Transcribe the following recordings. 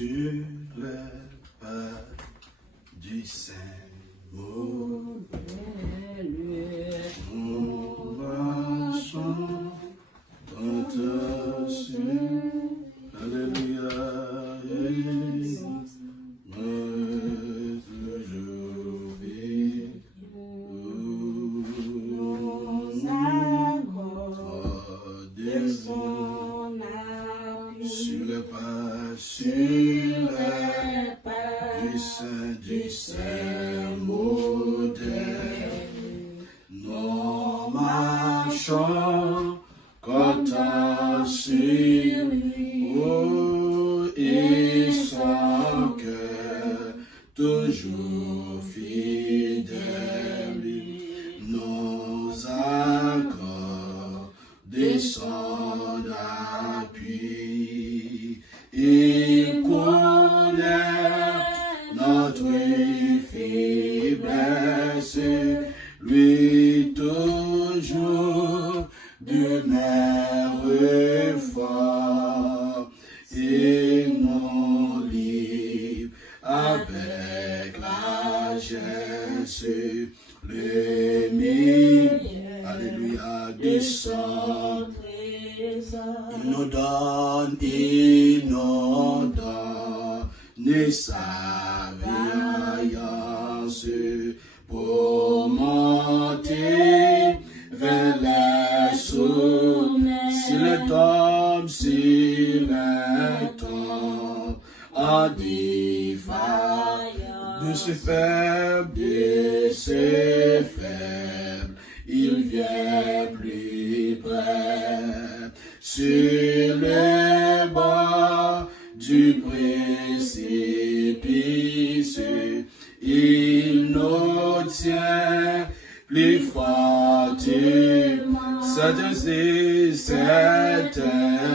sur les pas du Saint-Modèle. Nous marchons dans sur, alléluia, toujours vivre. Sur les pas, du Saint-Modèle, nous marchons comptant sur lui, oh, et son cœur toujours fidèle, nos accords descendent appui. Il connaît notre faiblesse, lui toujours de mer fort, et nous livre avec largesse, le milieu, alléluia, descend. Il nous donne sa bienveillance pour monter vers les sommets. S'il est homme, en défaillance, de ses faibles, il vient plus près. Sur le bord du précipice, il nous tient plus fortement. C'est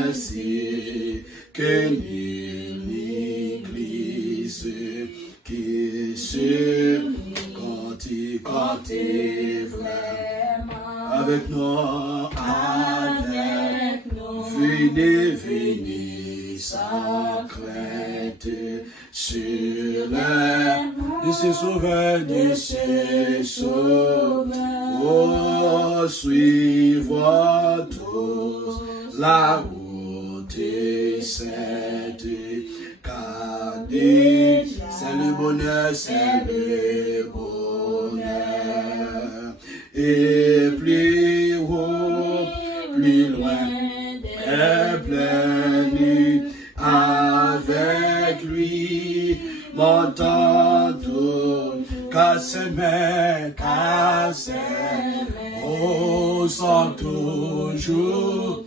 ainsi que nul n'église qui se compte vraiment avec nous, venez sans crainte sur l'air de ses sauveurs, oh, suivons tous la route sainte, car c'est le bonheur, et plus haut, plus loin, est pleine avec lui, montant tout, car ses mains, oh, sont toujours,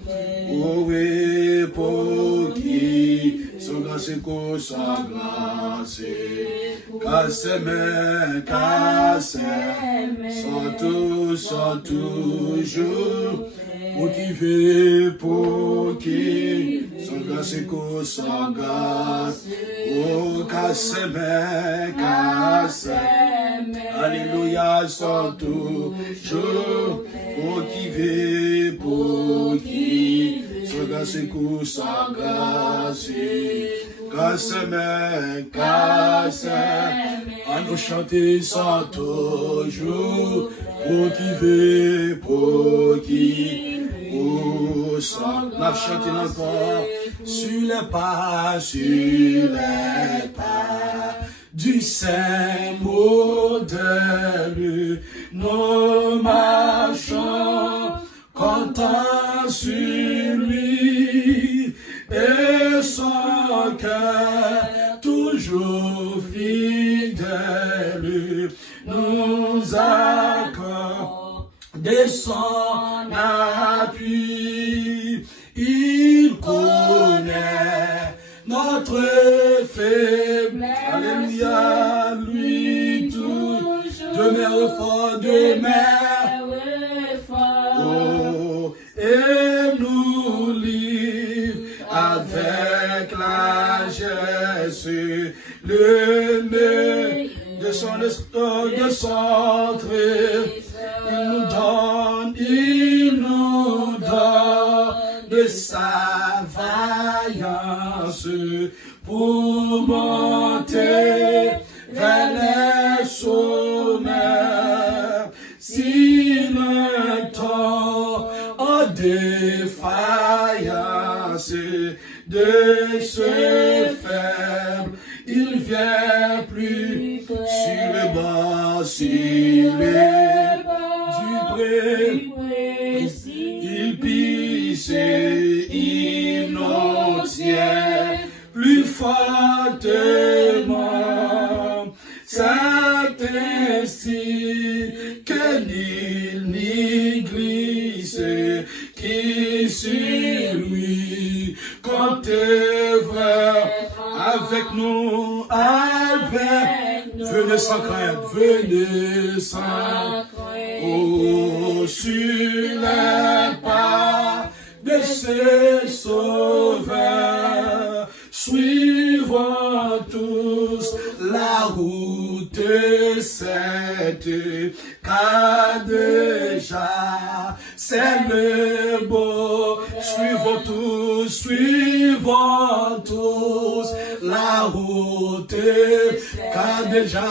oh, oui, pour qui, son grâce car ses mains, sont toujours, pour qui veut, pour qui, son grâce, oh, car ses mains, alléluia, sont toujours, pour qui veut, pour qui, son grâce, car ses mains, à nous chanter sont toujours, pour qui veut, pour qui, oh, sans la chanter encore, sur les pas, du Saint-Modèle, nous marchons comptant sur lui, et son cœur toujours fidèle, nous accorde son appui. Il connaît notre faiblesse, alléluia, lui tout, demeure fort, oh, et nous livre avec largesse, le nez de son tré, il nous donne de sa vaillance. grâce pour monter vers les sommets. Si le temps en défaillance de ce faible, il vient plus sur le banc, sur le du précieux. Il pisse, il n'obtient plus fortement cet instinct que nul n'y glisse, qui sur lui compte vrai avec nous, venez sans crainte, venez sans oh, sur les pas de ce sauveur, suivons tous la route sainte, car déjà c'est le beau. Suivons tous la route, car déjà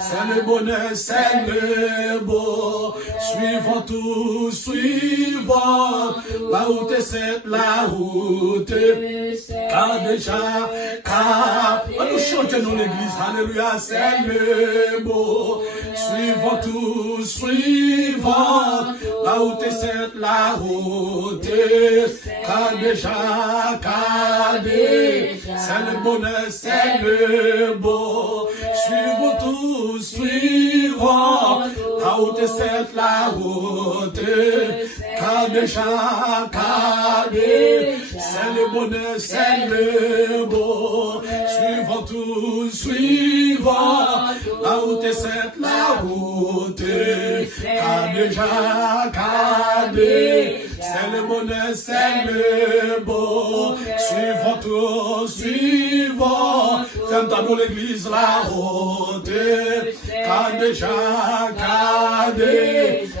c'est le bonheur, c'est le beau. Suivons tous, la route sainte, la route, car déjà, nous chantons l'église, alléluia, c'est le beau. Suivons tous, la route sainte, la route, car déjà, c'est le bonheur, c'est le beau. Suivons tous, la route sainte, la route, car déjà, c'est le bonheur, c'est le beau. Suivons tous, la route sainte, la route, car déjà, c'est le bonheur, c'est le beau. Suivons tous, ferme ta dans l'église, la route, car déjà,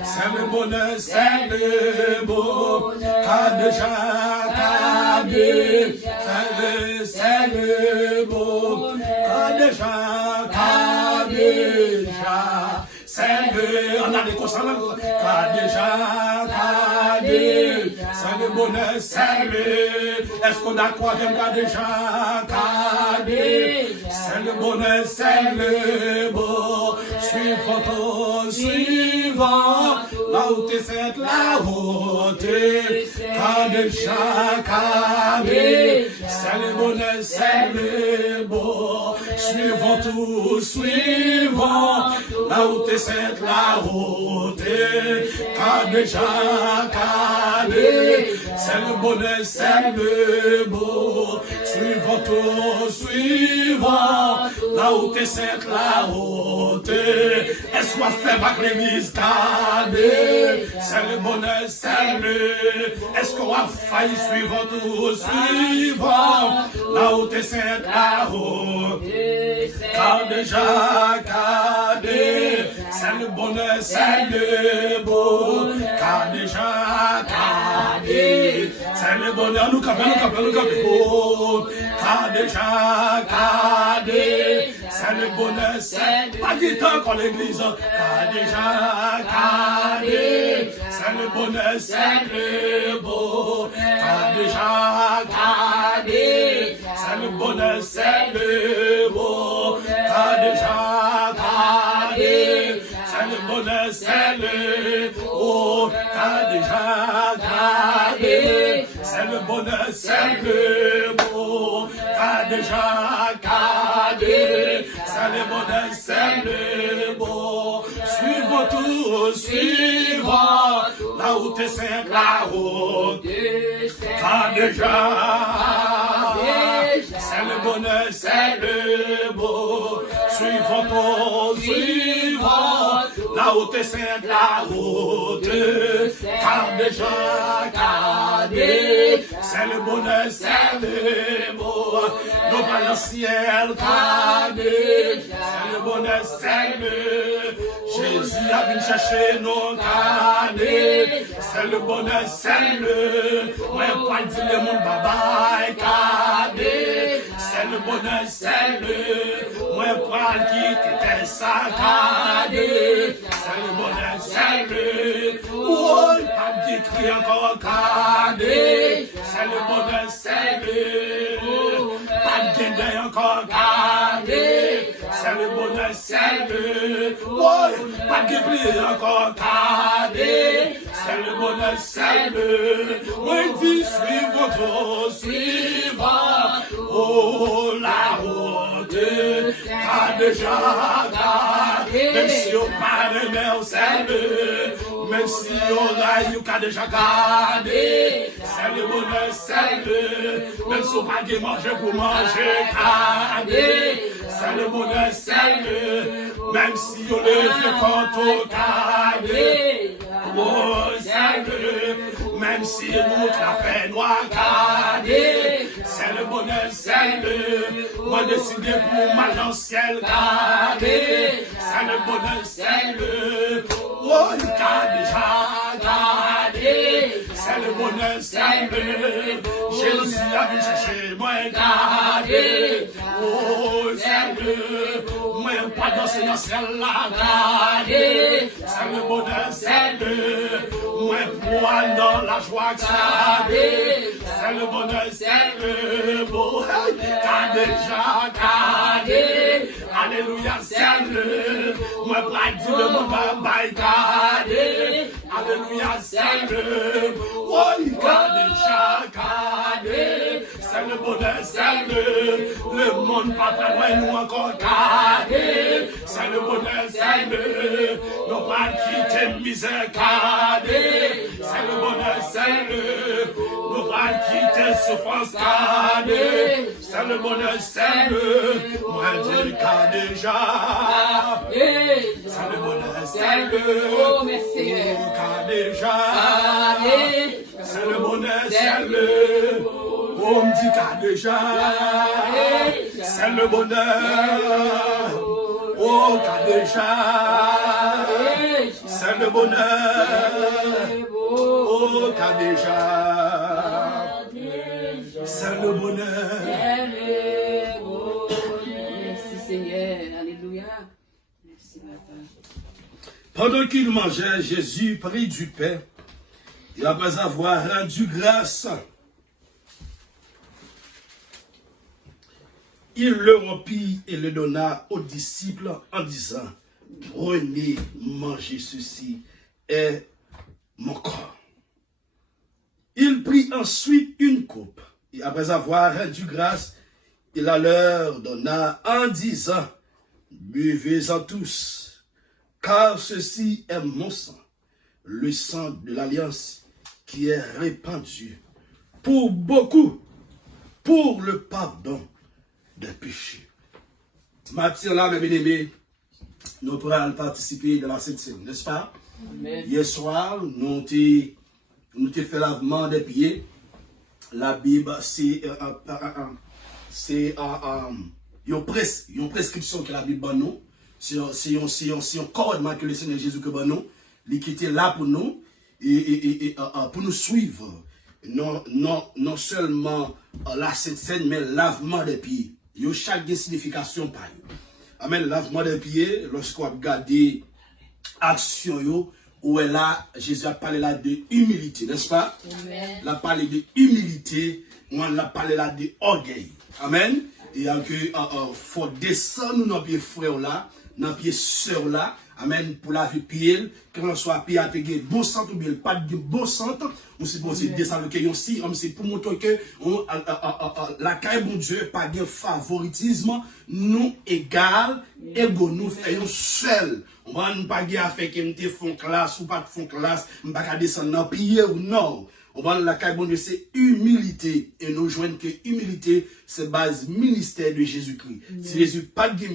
c'est le bonheur, c'est le beau. Car déjà, c'est le beau. Car déjà, c'est le, on a des consonnes, car déjà, c'est le bonheur, c'est le, est-ce qu'on a quoi car déjà, c'est le bonheur, c'est le beau. Suivons, la route c'est la route, car déjà, c'est le bonheur, c'est le beau. Suivons tous, la route c'est la route, car déjà, c'est le bonheur, c'est le beau. Suivons tous, la route c'est la route. Est-ce qu'on fait pas l'église, c'est le bonheur, c'est le. Est-ce qu'on a failli suivre tous, la route c'est la route. Car déjà, c'est le bonheur, c'est le beau. Car déjà, c'est le bonheur, nous capons. Car déjà, c'est le bonheur, c'est pas du temps qu'on l'église. Car déjà, c'est le bonheur, c'est le beau. Car déjà, c'est le bonheur, c'est le beau. Car déjà, c'est le bonheur, c'est le beau. Car déjà, c'est le bonheur, c'est le beau. Car déjà, c'est le bonheur, c'est le beau. Suivons tous, la route c'est la route. Car déjà, c'est le bonheur, c'est le beau. Suivons tous, la route c'est la route. Car déjà, c'est le bonheur, c'est le beau. Nous pas le ciel, c'est le bonheur, c'est le. Jésus a venu chercher nos cadets. C'est le bonheur, c'est le. Moi, pas dire le monde bye cadet. C'est le bonheur, c'est le. Moi, pas quitter ça cadet. C'est le bonheur, c'est le. Oh, pas dire crier encore cadet. C'est le bonheur, c'est le. Pas dire encore cadet. C'est le bonheur, c'est le. Oh, pas de prier encore cadet. C'est le bonheur, c'est le. Oui, dis, suivant. Oh, la route, a déjà gardé. Même si on parle, mais on sait le. Même si on a eu qu'à déjà gardé. C'est le bonheur, c'est le. Même si on pas de manger pour manger, gardé. C'est le bonheur, c'est le. Même si on le fait quand on gardé. Oh, c'est le. Même si on monte la paix noire, gardé. C'est le bonheur, c'est le. Moi décidé pour mal dans le ciel, gardé. C'est le bonheur, c'est le. Oh, il a déjà gardé. C'est le bonheur, c'est le. Jésus a venu chercher moi, gardé. Oh, c'est le. Moi, pas danser dans le ciel, gardé. C'est le bonheur, c'est le. Moi, moi, dans la joie, gardé. C'est le bonheur, c'est le. Bon, t'as déjà gardé. Alléluia, c'est le. Moi, pas dire le monde, bye, gardé. Alléluia, c'est le. Oh, il a déjà gardé. C'est le bonheur, c'est le monde, papa, loin, nous encore gardé. C'est le bonheur, c'est le. Nous pas quitter misère, gardé. C'est le bonheur, c'est le. Nous pas quitter souffrance, gardé. C'est le bonheur, c'est le. Moi, Dieu, déjà. C'est le bonheur, c'est le. Oh, merci. Déjà. C'est le bonheur, c'est le. On me dit qu'à déjà, c'est le bonheur. Oh, qu'à déjà, c'est le bonheur. Oh, qu'à déjà, c'est le bonheur. Merci Seigneur, alléluia. Merci Papa. Pendant qu'il mangeait, Jésus prit du pain et après avoir rendu grâce, il le rompit et le donna aux disciples en disant, prenez, mangez ceci, est mon corps. Il prit ensuite une coupe, et après avoir rendu grâce, il la leur donna en disant, buvez-en tous, car ceci est mon sang, le sang de l'alliance qui est répandu pour beaucoup, pour le pardon des péchés. Matin-là, mes bien-aimés, nous pourrons participer de la Sainte Seine, n'est-ce pas? Amen. Hier soir, nous avons fait lavement des pieds. La Bible, c'est une prescription que la Bible donne nous. C'est un commandement que le Seigneur Jésus donne nous. Qui était là pour nous et pour nous suivre. Non seulement la Sainte Seine, mais lavement des pieds. Il y a chaque signification par eux. Amen. Lavement des pieds, lorsqu'on regarde action, où est là, Jésus a parlé là de humilité, n'est-ce pas? Amen. Il a parlé de humilité, on a parlé là de orgueil. Amen. Et il faut descendre dans pied frère là, dans pied sœur là. Amen. Pour la vie pied, quand on soit pied à payer bon centre ou bien pas de bon centre, on s'est posé descendre que aussi, c'est pour montrer que la caille bon Dieu pas de favoritisme, nous égal, égaux, nous faisons seul. On va pas dire affaire que nous font classe ou pas de font classe, on pas descendre dans pied ou non. On va la caille bon Dieu c'est humilité et nous joignent que humilité c'est base ministère de Jésus-Christ. Si Jésus pas de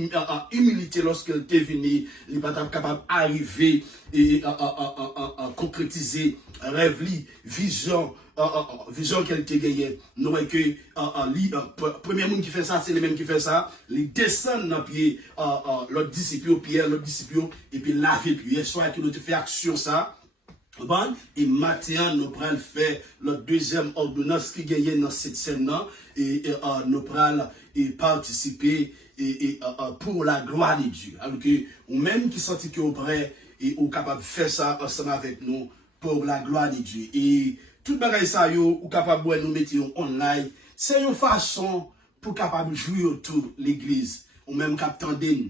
humilité lorsqu'il était venu, il n'est pas capable d'arriver et concrétiser rêve, vision, vision qu'elle te gagne, nous voyons que premier monde qui fait ça, c'est les mêmes qui fait ça, ils descendent dans pied, l'autre disciple, Pierre, l'autre disciple, et puis laver puis, soit que nous te fait action ça, bon, et maintenant, nous prenons faire la deuxième ordonnance qui gagne dans cette scène-là, et nous prenons participer pour la gloire de Dieu. Alors que, ou même qui sentit que vous prêt, et vous capable de faire ça ensemble avec nous, pour la gloire de Dieu. Et tout bagay ça yo, ou capable de nous mettre online, c'est une façon pour capable de jouer autour l'église, ou même capable de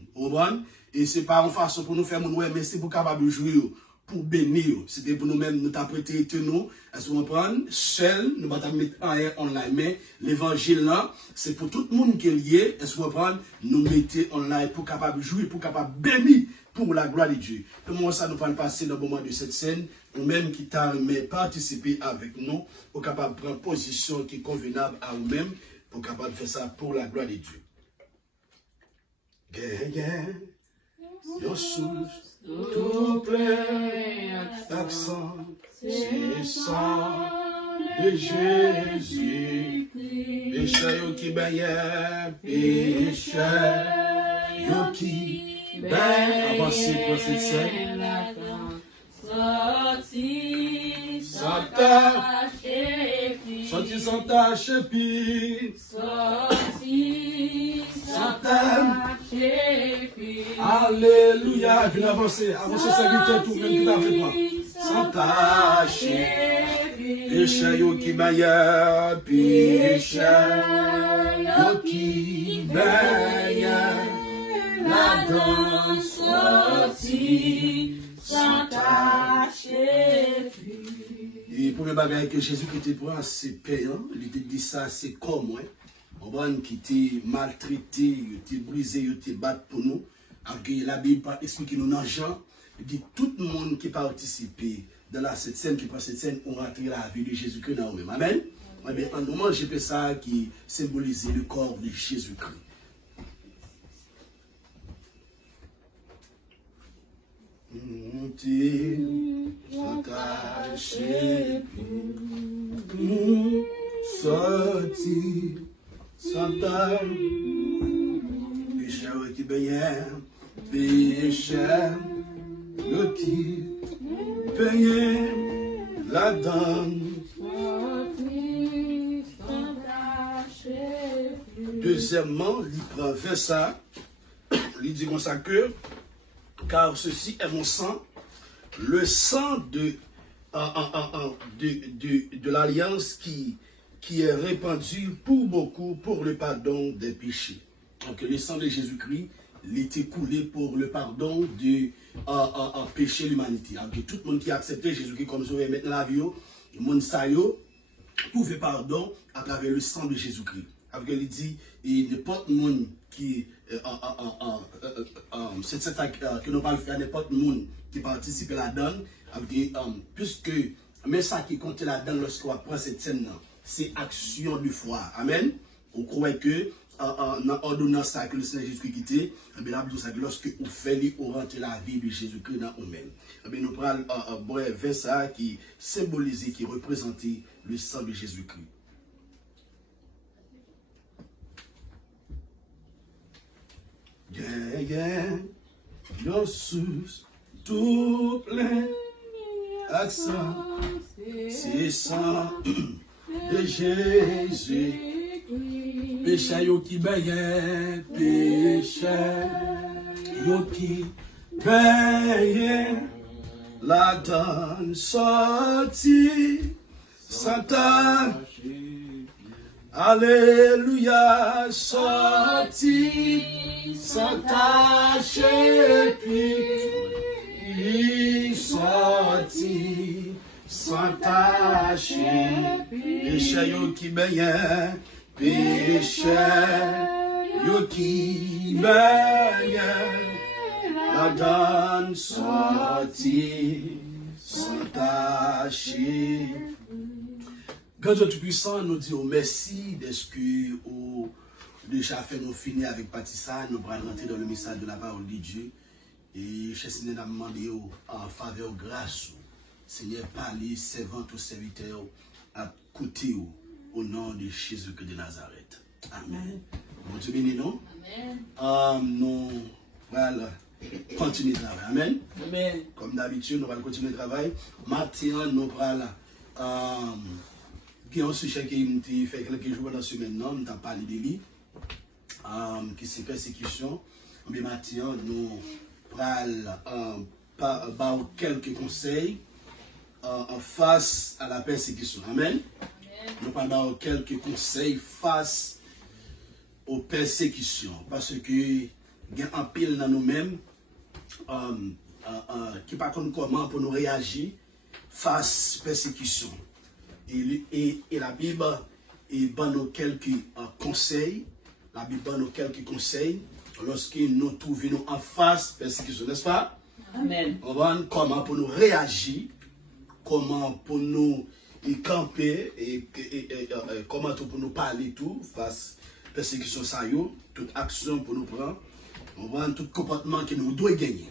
et c'est pas une façon pour nous faire mon ouais, mais c'est pour capable de jouer pour bénir. C'était pour nous-mêmes, nous t'apprêter nous, est-ce que vous comprenez? Seul, nous ne pas mettre rien online, mais l'évangile là, c'est pour tout le monde qui est lié, est-ce que vous comprenez? Nous mettons online pour capable de jouer, pour capable de bénir pour la gloire de Dieu. Comment ça nous parle passer dans le moment de cette scène, ou même qui t'a participer avec nous, pour capable de prendre position qui est convenable à vous-même, pour capable de faire ça pour la gloire de Dieu. Yo source, tout plein d'accent, c'est ça de Jésus. Péché yo qui baye, péché yo qui baye. Avancez pour cette scène. Sorti sans tâche, puis sorti sans tâche. Alléluia. Viens avancer. Avancez serviteur tout même qui avec moi. Sans tâche. Péché yo qui baye, péché yo qui baye. La danse sortie sans tâche. Et pour le bagage que Jésus qui était pour c'est payant, il te dit ça, c'est comme moi. On qui était maltraité, il était brisé, il était battu pour nous. Alors que la Bible explique nous dans Jean, il dit tout le monde qui participe dans cette scène, qui prend cette scène, on rentre la vie de Jésus-Christ dans nous-mêmes. Amen. En moment, j'ai fait ça qui symbolise le corps de Jésus-Christ. Sorti, Santa, péché qui payait, péché qui payait la dame. Deuxièmement, il prend vers ça, il dit comme ça que, car ceci est mon sang, le sang de l'alliance qui est répandu pour beaucoup pour le pardon des péchés. Donc le sang de Jésus-Christ, il était coulé pour le pardon du péché de l'humanité. Donc tout le monde qui a accepté Jésus-Christ comme sauveur maintenant la vie, le monde ça yo, pouvait pardon à travers le sang de Jésus-Christ. Avec il dit, il n'importe monde qui c'est ça que nous parlons faire, n'importe monde qui participe là-dedans, puisque mais ça qui compte là-dedans lorsqu'on prend cette scène, c'est action de foi. Amen. On croit que dans l'ordonnance que le Seigneur Jésus-Christ quitté, la Bible dit que lorsque vous faites, vous rentrez la vie de Jésus-Christ dans vous-même. Nous prenons un bref ça qui symbolise, qui représente le sang de Jésus-Christ. Yo sous tout plein accent, c'est sang de Jésus. Péché yo qui baye, péché yo qui baye, la donne sortie, Santa. Alléluia, sorti, sans tâche, puis sorti, sans tâche, péché yo qui baye, péché yo qui baye, la donne sorti, sans tâche. Quand Dieu Tout-Puissant nous dit merci d'être que vous déjà fait nous finir avec Patissa, nous allons rentrer dans le message de la parole de Dieu. Et je suis demandé en faveur grâce. Seigneur, parler, servant ou serviteur, à côté au nom de Jésus-Christ de Nazareth. Amen. Bon Dieu béni, non? Amen. Nous allons continuer le travail. Amen. Amen. Comme d'habitude, nous allons continuer le travail. Maintenant, nous allons il y a un sujet qui fait quelques jours dans la semaine, nous avons parlé de lui, qui c'est persécution. Mais maintenant, nous allons quelques conseils en face à la persécution. Amen. Nous allons quelques conseils face aux persécutions. Parce que il y a un pile dans nous-mêmes qui ne sait pas comment pour nous réagir face à la persécution. Et la Bible donne nous quelques conseils. La Bible donne nous quelques conseils lorsque nous trouvons en face persécution, n'est-ce pas? Amen. On va comment pour nous réagir, comment pour nous y camper et comment pour nous parler tout face à persécution ça yo, toute action pour nous prendre. On va tout comportement que nous devons gagner.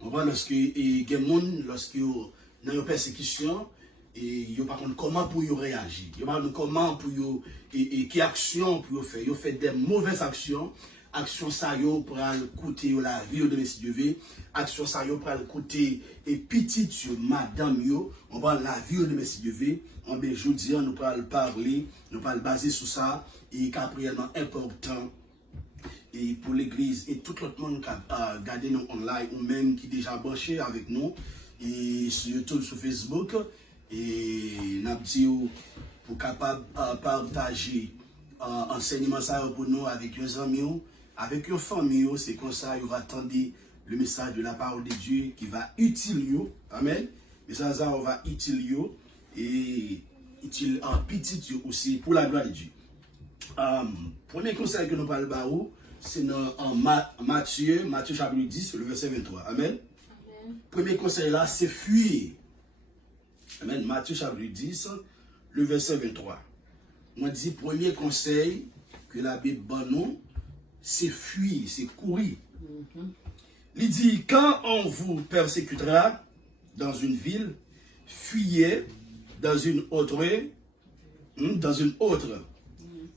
On va lorsque il y a des gens lorsque dans une persécution et yo pas comment pour yo réagir, yo pas comment pour yo qui action pour yo faire, yo fait des mauvaises actions, action ça yo pour coûter la vie de monsieur Dieu, action ça yo pour coûter et petite yo madame yo, on va la vie de monsieur Dieu, on ben jodi nous parle parler, nous parle baser sur ça et capriellement important et pour l'église et tout l'autre monde qui a regardé nous online ou même qui déjà branché avec nous et sur YouTube, sur Facebook. Et nous avons dit pour capable partager enseignement ça pour nous avec nos amis, avec nos familles, c'est comme ça il va attendre le message de la parole de Dieu qui va utile. Amen. Mais ça on va utile et utile en petit aussi pour la gloire de Dieu. Premier conseil que nous parlons c'est en Matthieu chapitre 10 le verset 23. Amen. Premier conseil là c'est fuir. Amen. Matthieu chapitre 10, le verset 23. On dit, premier conseil que la Bible donne nous, c'est fuir, c'est courir. Il dit, quand on vous persécutera dans une ville, fuyez dans une autre.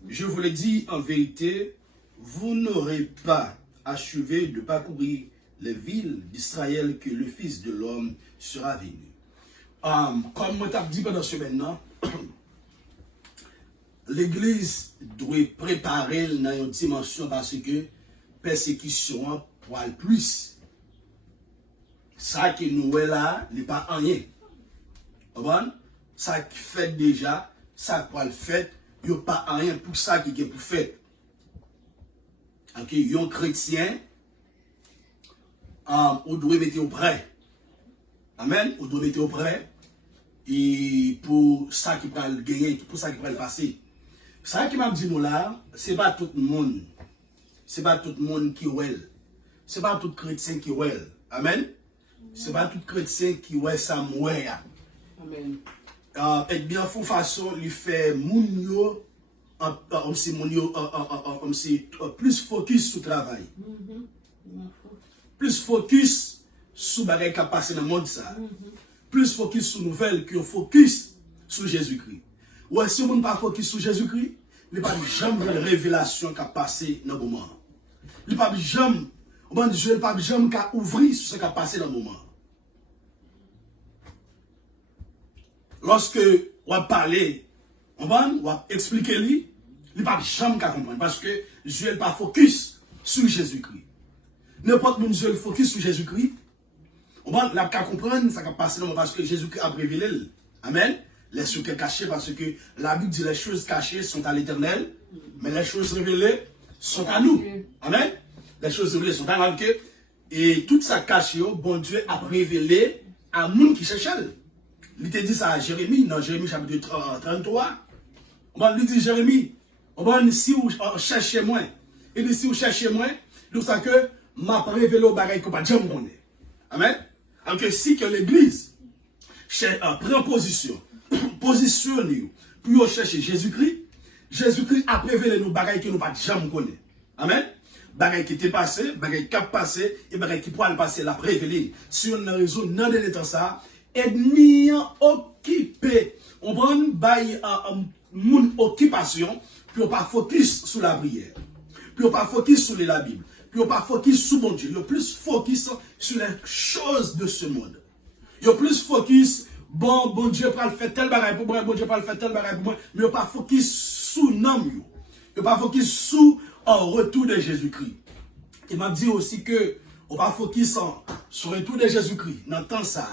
Je vous le dis en vérité, vous n'aurez pas achevé de parcourir les villes d'Israël que le Fils de l'homme sera venu. Comme je t'ai dit pendant ce maintenant, l'église doit préparer dans une dimension parce que persécution pour le plus. Ça qui nous est là, n'est pas rien. Ça qui fait déjà, ça pour le fait, il n'y a pas rien pour ça qui est pour fait. Ok, un chrétien, on doit mettre au prêt. Amen, on doit mettre au prêt. Et pour ça qui va le gagner, pour ça qui va le passer. Ça qui m'a dit nous là, c'est pas tout le monde. C'est pas tout le monde qui ouel. C'est pas tout chrétien qui ouel. Amen. C'est pas tout chrétien qui ouel ça mouer. Amen. Et bien fou façon lui fait moun yo plus focus sur le travail. Plus focus sur bagay qui a passé dans le monde ça. Plus focus sur nouvelles que focus sur Jésus-Christ. Ou si on ne pas focus sur Jésus-Christ, il n'y a pas jamais de révélation qui a passé dans le moment. Il n'y a pas jamais, Dieu pas jamais qui a ouvert sur ce qui a passé dans le moment. Lorsque on va parler, on va expliquer lui, il n'y a pas jamais qui a comprendre parce que Dieu n'est pas focus sur Jésus-Christ. N'importe qui Dieu focus sur Jésus-Christ. On va comprendre ça qui a passé parce que Jésus-Christ a révélé. Amen. Les choses cachées parce que la Bible dit les choses cachées sont à l'Éternel, mais les choses révélées sont à nous. Amen. Les choses révélées sont à nous. Et tout ça caché, bon Dieu a révélé à nous qui cherchent. Il te dit ça à Jérémie, dans Jérémie chapitre 33. On va lui dire Jérémie, on va dire si vous cherchez moi. Il dit si vous cherchez moi, donc ça que m'a révélé au bagage que pas jamais connaît. Amen. Alors que si que l'église prend position, positionne pour chercher Jésus-Christ, Jésus-Christ a révélé nos bagailles que nous pas jamais connaître. Amen. Bagailles qui étaient passées, bagailles qui ont passé, et bagailles qui pourraient passer, la révélé. Si on a raison, non de l'état ça, ennemi occupé, on prend mon occupation, puis on pas focus sur la prière, puis on pas focus sur la Bible, puis on pas focus sur mon Dieu, on plus focus sur les choses de ce monde. On plus focus, bon Dieu pas le faire tel bagage pour moi, bon Dieu pas le faire tel bagage pour moi, mais on pas focus sur l'homme, on pas focus sur le retour de Jésus-Christ. Il m'a dit aussi que on va focus sur le retour de Jésus-Christ. Dans le temps ça,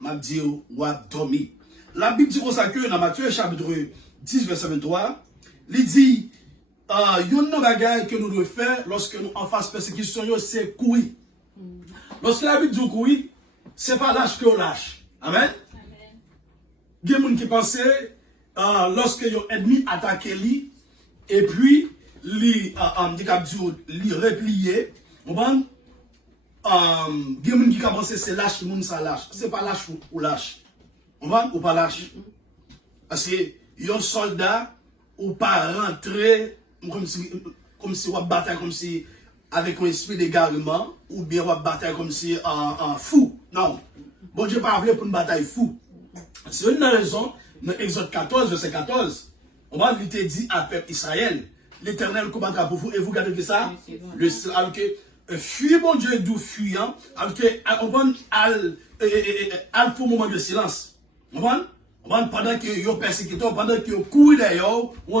m'a dit ou a dormi. La Bible dit comme ça que dans Matthieu chapitre 10 verset 23, il dit il y a une bagaille que nous devons faire lorsque nous en face persécution, c'est courir. Lorsque la Bible dit courir, c'est pas lâche que on lâche. Amen. Il y a des gens qui pensent lorsque les ennemis attaquent lui et puis li replié, on va des gens qui pensent c'est lâche, les gens ça lâche. C'est pas lâche ou lâche. On va ou pas lâche. Parce que un soldat ou pas rentrer comme si on bataille comme si avec un esprit d'égarement ou bien on bataille comme si en fou. Non. Bon Dieu pas appelé pour une bataille fou. C'est une raison dans Exode 14 verset 14. On va lui dire à peuple Israël, l'Éternel combattra pour vous et vous gardez ça. Alors que fuir bon Dieu d'où fuyant, alors que on va al pour moment de silence. On va pendant que yo persécuteur, pendant que yo court d'ailleurs, on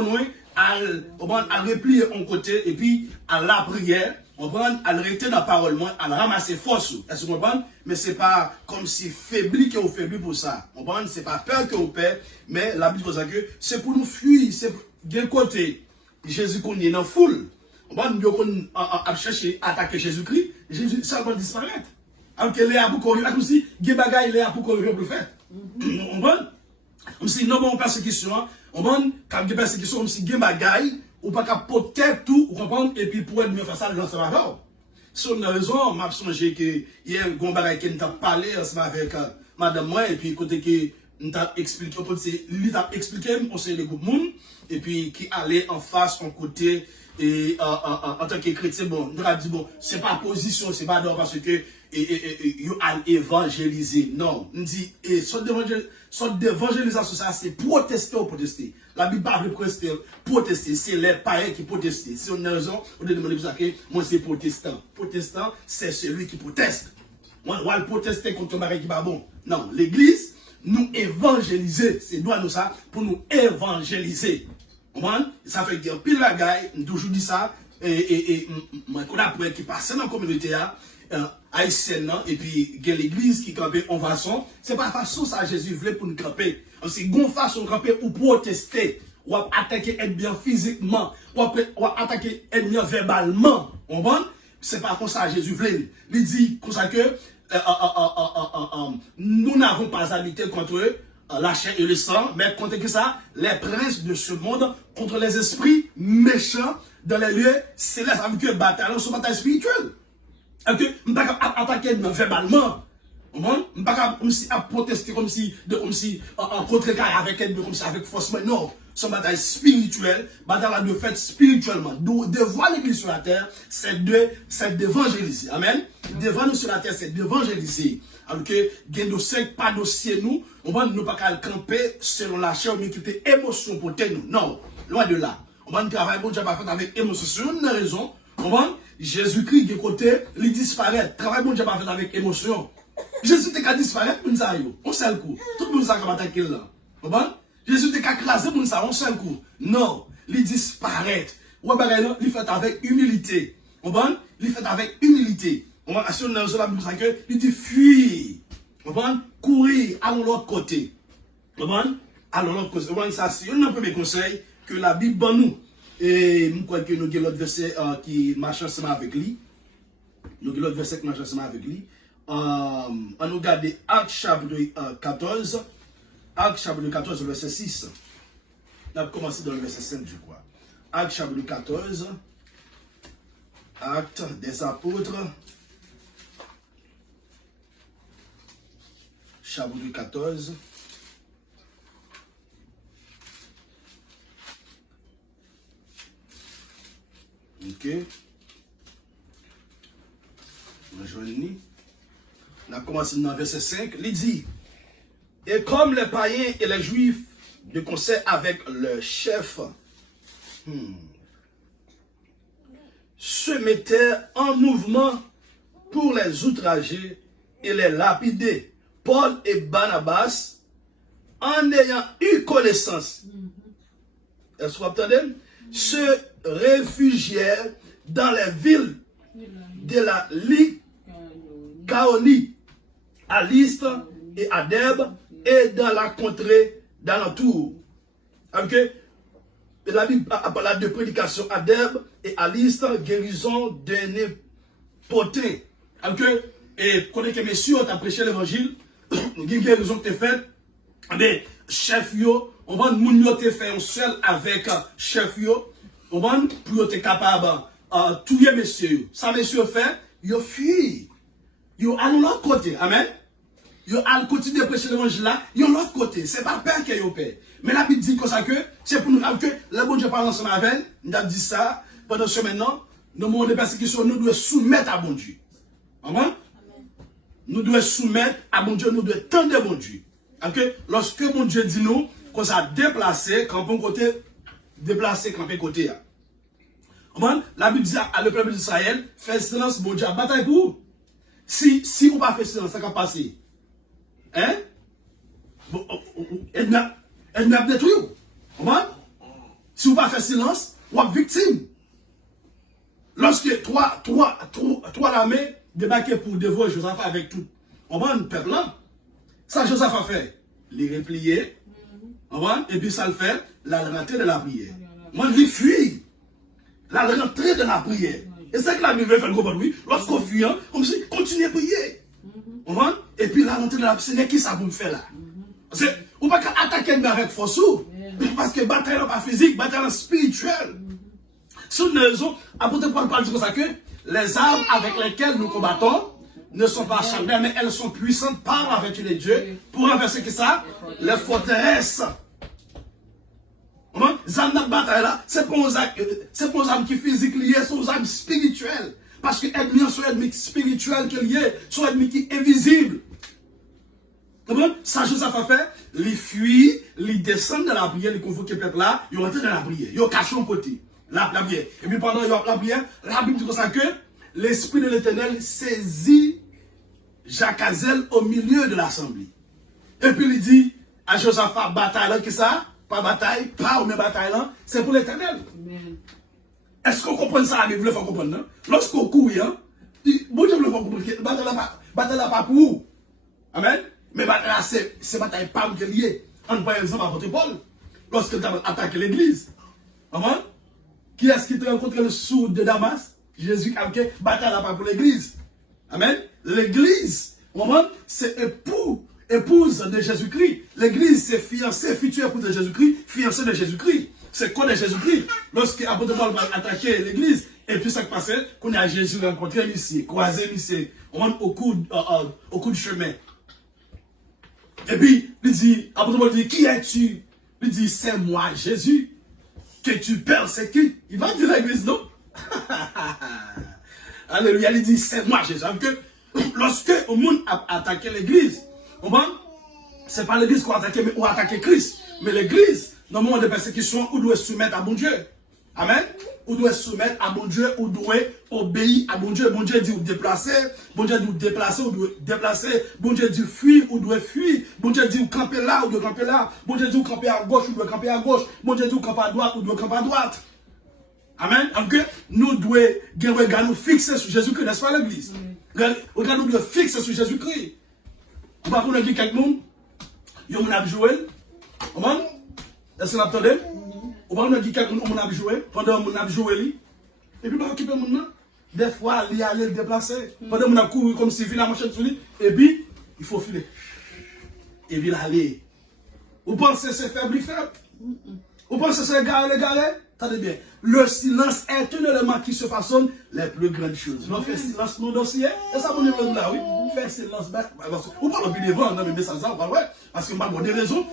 va replier en côté et puis à la prière, on va arrêter dans la parole, à ramasser force. Est-ce que vous comprenez? Mais ce n'est pas comme si faibli que vous faibli pour ça. On va ce n'est pas peur que vous perd, mais la Bible dit que c'est pour nous fuir, c'est d'un côté. Jésus qu'on est dans la foule. On va nous chercher à attaquer Jésus-Christ, Jésus ça va disparaître. Alors que les abou courir, comme si des bagailles les abou courir pour le faire. On va comme si non bon persécution, on va quand des persécutions comme si des bagailles ou pas qu'à peut-être tout, vous comprenez, et puis pour être mieux face à l'autre, ça va pas. C'est une raison, m'a songé que hier, un bagaille qui nous a parlé ensemble avec madame moi, et puis côté que nous t'a expliqué, lui t'a expliqué, on s'est les groupes monde, et puis qui allait en face, en côté, et en tant que chrétien, bon, nous a dit, bon, c'est pas position, c'est pas d'or parce que, you allez évangéliser. Non, on dit, et sorte d'évangélisation, ça, c'est protester ou protester. La Bible parle de protester, c'est les païens qui protestent. Si on a raison, on doit demander pour ça que moi c'est protestant. Protestant, c'est celui qui proteste. Moi, on va protester contre un mari qui va bon. Non, l'église, nous évangéliser, c'est doit nous ça, pour nous évangéliser. Ça fait dire pile la gaille, nous toujours dit ça, et moi, qu'on a pour qui passe dans la communauté, haïtienne, et puis, il y a l'église qui campe en façon, c'est pas façon ça Jésus voulait pour nous camper. C'est une façon de camper ou protester, ou attaquer bien physiquement, ou attaquer bien verbalement. On va? C'est pas comme ça Jésus voulait. Il dit comme ça que nous n'avons pas à lutter contre la chair et le sang, mais contre que ça, les princes de ce monde, contre les esprits méchants dans les lieux célestes, avec eux, bataille, c'est une bataille spirituelle. Avec eux, nous ne pouvons pas attaquer verbalement. On ne peut pas comme si à protester comme si en contre-carré avec elle, comme si avec force. Non, c'est une bataille spirituelle, bataille de fait spirituellement. Devant l'église sur la terre, c'est d'évangéliser. Amen. Devant nous sur la terre, c'est d'évangéliser. Alors que, pas dossier nous, on va ne pas camper selon la chair, mais qui était émotion pour nous. Non, loin de là. On va travailler bon Dieu avec émotion. C'est une raison. On va Jésus-Christ de côté, il disparaît. Travail bon Dieu avec émotion. Jésus t'es qu'à disparaître pour nous ça. On sait le coup. Tout le monde sait comment attaquer là. Jésus t'es qu'à craser pour nous ça. On sait le coup. Non, il disparaît. Ou bien il fait avec humilité. Il fait avec humilité. On va assurer dans la Bible que il dit fuir. Courir, allons l'autre côté. Allons l'autre côté. Ça c'est un premier conseil que la Bible donne nous. Et je crois que nous avons l'autre verset qui marche ensemble avec lui. Nous avons l'autre verset qui marche ensemble avec lui. On nous regarde Actes chapitre 14. Actes chapitre 14, verset 6. On a commencé dans le verset 5, je crois. Actes chapitre 14. Actes des apôtres. Chapitre 14. Ok. On a commencé dans le verset 5. Il dit, et comme les païens et les juifs de concert avec le chef, se mettaient en mouvement pour les outrager et les lapider. Paul et Barnabas, en ayant eu connaissance, est-ce que vous entendez, se réfugièrent dans les villes de la Lycaonie, à Lystre et à Derbe, et dans la contrée d'alentour. Ok? La Bible parle de prédication à Derbe et à Lystre, guérison d'un népotin. Ok? Et quand que messieurs ont prêché l'évangile, il y a une guérison qui est faite, mais chef yo, on va moun yo te fait un seul avec chef yo, on va pour être capable tout les messieurs. Ça messieurs fait, yo fuit. Yo à l'autre côté. Amen. Yo à continuer de prêcher l'évangile là, yo l'autre côté. C'est pas peur que yo paie. Mais la Bible dit comme ça que c'est pour nous que le bon Dieu parle ensemble avec, nous avons dit ça pendant ce maintenant, nous moments de persécution, nous devons soumettre à bon Dieu. Amen. Nous devons soumettre à bon Dieu, nous devons tendre bon Dieu. Okay? Lorsque mon Dieu dit nous, qu'on s'est déplacé, camper côté, déplacé, camper côté. La Bible dit à le peuple d'Israël, fais silence, bon Dieu, bataille pour vous. Si vous ne faites pas silence, ça va passer. Hein? Elle m'a détruit. Si vous ne faites pas silence, vous êtes victime. Lorsque trois armées débarquaient pour dévorer Josaphat avec tout, le peuple là, ça Joseph a fait, les replier, et puis ça le fait, la rentrée de la prière. Moi, il fuit, la rentrée de la prière. Et c'est que la Bible fait le gros oui, lorsqu'on fuit, comme si continue à prier. Et puis la rentrée de la prière, c'est qui ça vous me fait là? Ou pas attaquer avec force, parce que bataille n'est pas physique, bataille est spirituelle. C'est une raison, apôtre Paul parle de ça que les armes avec lesquelles nous combattons ne sont pas charnelles, mais elles sont puissantes par la vertu de Dieu pour renverser que ça, les forteresses. Les armes de bataille là, c'est pas aux armes qui physiques liées, c'est aux armes spirituelles. Parce que l'ennemi sont ennemis spirituels qui sont liés, sont ennemis qui sont invisibles. Ça, Joseph a fait, les fuit, les descendent de la prière, les convoquent le peuple là, ils rentrent dans la prière, ils ont caché un côté. La prière. Et puis pendant la prière, la Bible dit comme ça que l'Esprit de l'Éternel saisit Jacazel au milieu de l'assemblée. Et puis il dit à Josaphat, bataille là, qui ça? Pas bataille, pas une bataille là, c'est pour l'Éternel. Est-ce qu'on comprend ça? Mais vous le faites comprendre, non? Lorsqu'on court, bon Dieu vous le fait comprendre que bataille là pas pour vous. Amen? Mais bataille là, c'est bataille pas pour lié. On prend exemple à votre Paul. Lorsque tu as attaqué l'église. Amen? Qui est-ce qui te rencontre le sourd de Damas? Jésus qui a dit, bataille là pas pour l'église. Amen. L'église, c'est épouse de Jésus-Christ. L'église, c'est fiancée, future épouse de Jésus-Christ, fiancée de Jésus-Christ. C'est quoi de Jésus-Christ? Lorsque l'apôtre Paul va attaquer l'église, et puis ça qui passait, qu'on a Jésus rencontré ici, croisé ici, au cours du chemin. Et puis, il dit, l'apôtre Paul dit, qui es-tu? Il dit, c'est moi, Jésus. Que tu persécutes. Il va dire l'église, non? Alléluia, il dit, c'est moi, Jésus. Lorsque le monde a attaqué l'église, ce n'est pas l'église qu'on a attaqué, mais on a attaqué Christ. Mais l'église, dans le moment de persécution, on doit se soumettre à bon Dieu. Amen. On doit se soumettre à bon Dieu, on doit obéir à bon Dieu. Bon Dieu dit, vous déplacer. Bon Dieu dit, vous déplacer, on doit déplacer. Bon Dieu dit, fuir, on doit fuir. Bon Dieu dit, vous camper là, on doit camper là. Bon Dieu dit, vous camper à gauche, on doit camper à gauche. Bon Dieu dit, vous camper à droite, on doit camper à droite. Amen. Donc, nous devons nous fixer sur Jésus-Christ, n'est-ce pas l'église? Regarde, nous devons fixer sur Jésus-Christ. On va dire quelqu'un, on a joué. Amen. Est-ce que vous entendez? On va dire quelqu'un, on a joué. Pendant qu'on a joué, et puis on va occuper mon nom. Des fois, il y a aller déplacer. Pendant qu'on a couru comme si il a marché sur lui, et puis, il faut filer. Et puis, aller. Vous pensez que c'est faible, faible? Vous pensez que c'est garé? Attendez bien. Le silence est un élément qui se façonne les plus grandes choses. Nous faisons silence dans le dossier. Et ça, vous nous là, oui. Faire silence. Vous parlez plus devant dans le message, parce que vous avez des raisons.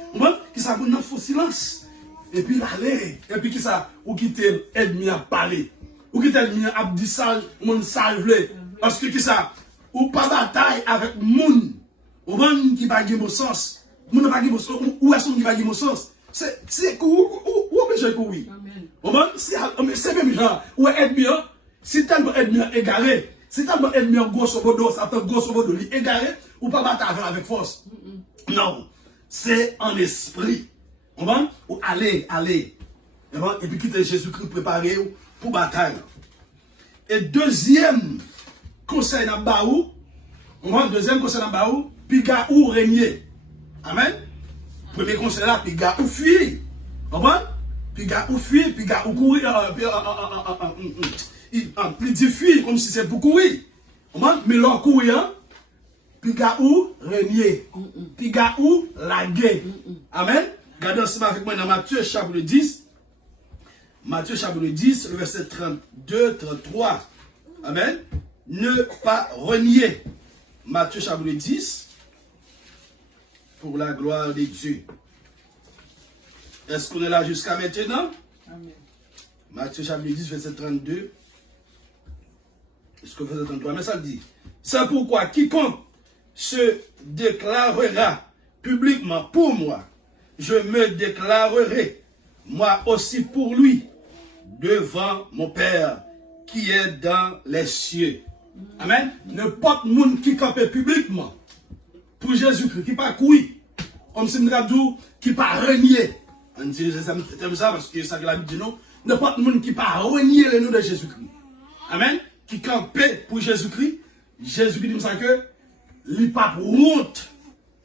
Qui ça vous faut silence. Et puis, aller. Et puis, qui ça? Ou quitter l'ennemi à parler. Ou quitter l'ennemi à dire ça, mon salvé. Parce que qui ça? Ou pas bataille avec moun. Ou moun qui va gagner mon sens. Moun pas gagner mon sens. Ou est-ce qui va gagner mon sens? c'est où obligé de courir. C'est même genre, où est ennemi, si tellement ennemi égaré, si tellement ennemi grosso modo, ça peut grosso modo lui égaré, ou pas battre avec force. Non, c'est en esprit. Ou aller. Et puis quitter Jésus-Christ préparé pour bataille. Et deuxième conseil dans Baou, deuxième conseil dans Baou, piga ou régner. Amen. Premier conseil là, piga ou fuir. Piga ou fuir, piga ou courir. Il dit fuir comme si c'est pour courir. Mais leur courir, piga ou régner. Piga ou laguer. Amen. Regardez ensemble avec moi dans Matthieu chapitre 10. Matthieu chapitre 10, le verset 32, 33. Amen. Ne pas renier. Matthieu chapitre 10, pour la gloire de Dieu. Est-ce qu'on est là jusqu'à maintenant? Amen. Matthieu chapitre 10, verset 32. Est-ce que verset 33? Mais ça dit. C'est pourquoi quiconque se déclarera publiquement pour moi, je me déclarerai moi aussi pour lui devant mon Père qui est dans les cieux. Amen. N'importe monde qui campe publiquement pour Jésus-Christ, qui pas courir, comme si nous qui pas renier. On dit ça parce que ça que la Bible dit non. N'importe monde qui pas renier le nom de Jésus-Christ. Amen. Qui campe pour Jésus-Christ. Jésus-Christ dit ça que il pas honte.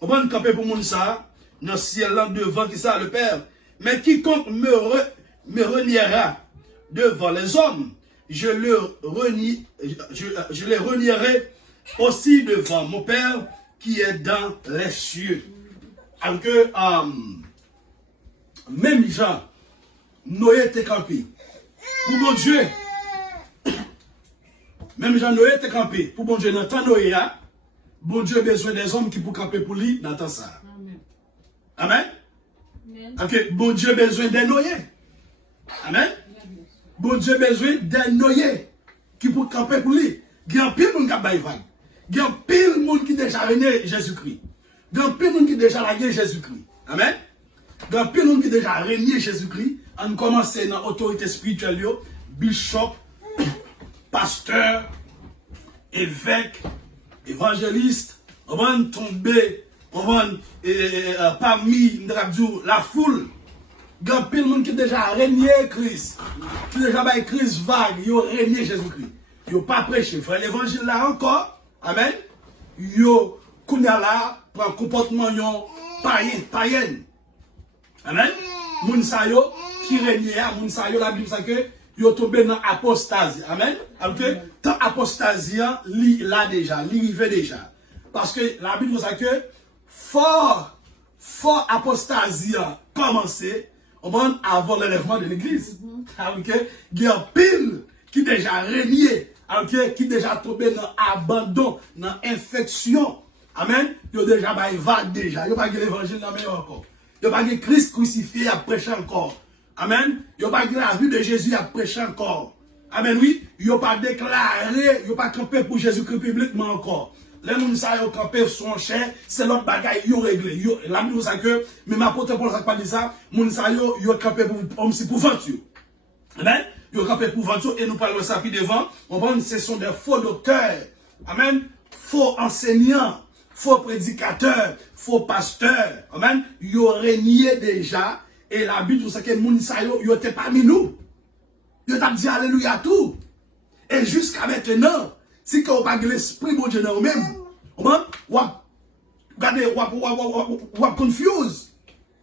On va camper pour monde ça dans le ciel là devant qui ça le Père. Mais quiconque me reniera devant les hommes, je les renierai aussi devant mon Père qui est dans les cieux. Alors que, même Jean, Noé était campé. Pour mon Dieu, même Jean Noé était campé. Pour mon Dieu, dans le temps Noé, bon Dieu a besoin des hommes qui pour camper pour lui dans le temps ça. Amen. Ok, bon Dieu a besoin d'un Noé. Amen. Bon Dieu a besoin d'un Noé qui pour camper pour lui. Il y a un pile de monde qui a baïvague. Il y a un pile de monde qui déjà renié Jésus-Christ. Il y a un pile de monde qui déjà lagué Jésus-Christ. Amen. Il y a un pile de monde qui déjà renié Jésus-Christ. On commence dans l'autorité spirituelle, bishop, pasteur, évêque, évangéliste. On va tomber. Parmi la foule, il y a plein de monde qui déjà régné Christ, qui déjà bail Christ vague, ils ont régné Jésus-Christ. Ils n'ont pas prêché. Frère, l'évangile là encore, amen. Ils ont là pour un comportement païen. Amen. Moun sa yo qui régné, moun sa yo la Bible ça que ils ont tombé dans apostasie. Amen. Alors que tant apostasie là déjà, l'arrivée déjà. Parce que la Bible ça que fort apostasie a commencé avant l'élèvement de l'église. Il y a pile qui déjà régné, qui déjà tombé dans abandon, dans infection. Amen. Il y a déjà vague déjà. Il n'y a pas l'évangile dans le encore. Il n'y a pas Christ crucifié à prêcher encore. Amen. Il n'y a pas la vie de Jésus à prêcher encore. Amen, oui. Il n'y a pas déclaré, il n'y a pas campé pour Jésus-Christ publiquement encore. Les gens qui ont campé son cher, c'est l'autre bagaille, ils ont réglé. La Bible dit que, même apôtre Paul n'a pas dit ça, les gens qui ont campé pour venture. Amen. Ils ont campé pour venture et nous parlons de ça puis devant. Ce sont des faux docteurs. Amen. Faux enseignants, faux prédicateurs, faux pasteurs. Amen. Ils ont régné déjà. Et la Bible dit que les gens qui étaient parmi nous. Ils ont dit alléluia tout. Et jusqu'à maintenant, si vous n'avez pas l'esprit de Dieu dans vous-même, vous êtes confus. Si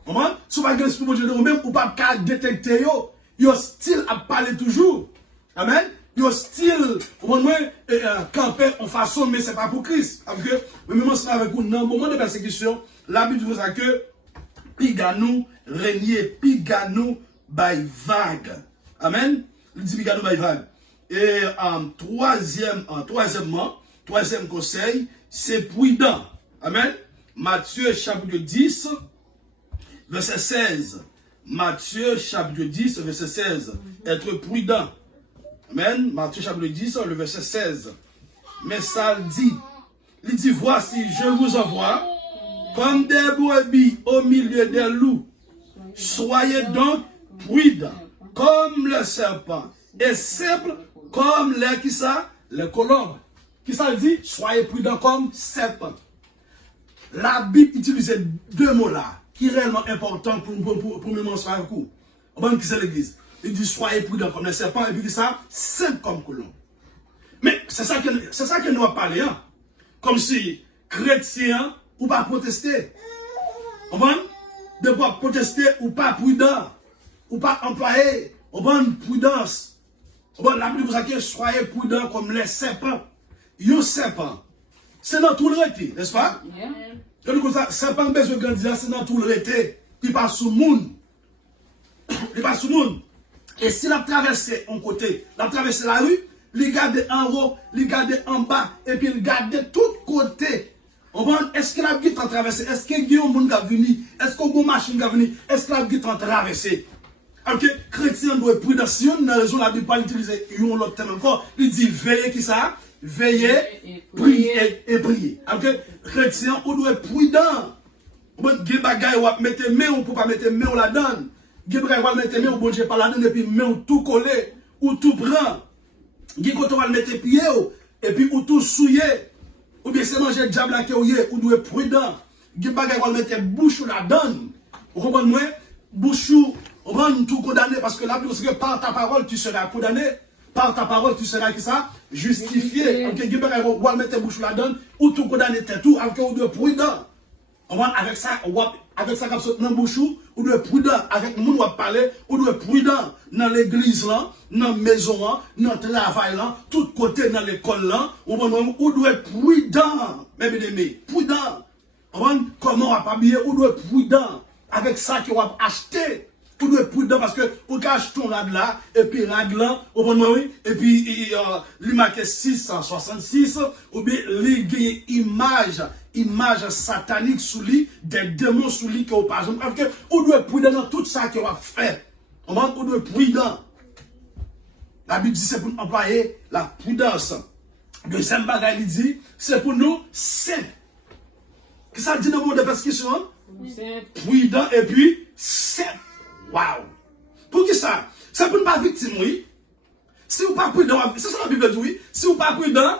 vous n'avez pas l'esprit de Dieu dans vous-même, vous ne pouvez pas détecter. Vous êtes style à parler toujours. Amen. Vous êtes style, camper en façon, mais ce n'est pas pour Christ. Même si avec vous, dans le moment de persécution, la Bible dit que Piganou régner, Piganou by vague. Amen. Il dit Piganou by vague. Et troisième conseil, c'est prudent. Amen. Matthieu chapitre 10, verset 16. Matthieu chapitre 10, verset 16. Être prudent. Amen. Matthieu chapitre 10, le verset 16. Mais ça dit, il dit, voici, je vous envoie comme des brebis au milieu des loups. Soyez donc prudents comme le serpent et simple comme les qui ça, les colombes. Qui ça dit? Soyez prudents comme serpent. La Bible utilise deux mots là, qui sont réellement importants pour me mentionner avec vous. Bon, qui c'est l'église? Il dit soyez prudents comme les serpents et puis qui ça, simple comme colombe. Mais c'est ça que nous va parler, hein? Comme si chrétien ou pas protester. On va de pouvoir protester ou pas prudent, ou pas employé, on va prudence. On va la Bible dit soyez prudents comme les serpents. Yo serpent, c'est dans tout le rété, n'est-ce pas? Je dis comme ça, serpent besoin de grandir, c'est dans tout le rété. Il passe sous le monde. Il passe sous le monde. Et s'il a traversé un côté, il a traversé la rue, il garde en haut, il garde en bas, et puis il garde de tous côtés. Est-ce que la vie est en traversé? Est-ce que il y a un monde qui est venu? Est-ce qu'il y a une machine qui est venue? Est-ce que la vie est en traversé? Alors que les chrétiens doivent être prudents. Si on a raison, la Bible pas utiliser un autre thème encore. Il dit veillez qui ça? Veillez, priez et priez. Alors que les chrétiens, on doit être prudents. Bon, il bagay ou mettre main ou pas mettre main on la donne. Il bagay ou mettre main ou bon Dieu pas la donne et puis main ou tout coller ou tout prend. Il quand on va mettre pied et puis ou tout souiller. Ou bien c'est manger diable là que ou doit être prudent. Il bagay ou mettre bouche ou la donne. Vous comprenez moi? Bouche on va tout condamner parce que la Bible dit que par ta parole tu seras condamné. Par ta parole tu seras qui ça? Justifié. Ok, il bagay ou mettre bouche ou la donne ou tout condamner tout avec ou doit être prudent. Avec ça, comme ça, dans le bouchou, on doit être prudent. Avec le monde, on va parler, on doit être prudent. Dans l'église, dans la maison, dans le travail, tout côté, dans l'école, on doit être prudent. Mes bien-aimés, prudent. Comment on va pas bien, on doit être prudent. Avec ça qu'on va acheter. On doit être prudent parce que on cache ton rad là, et puis rad là, et puis il marque 666, ou bien il image satanique sous lui, des démons sous lui, qu'on par exemple, on doit être prudent dans tout ça qu'on va faire. On doit être prudent. La Bible dit c'est pour nous employer la prudence. Deuxième bagage, il dit, c'est pour nous saints. Qu'est-ce que ça dit dans le mot de persécution? Prudent et puis saint. Waouh! Pour qui ça? C'est pour ne pas victime, oui. Si vous pas prudent, c'est ça la Bible dit, oui. Si vous pas prudent,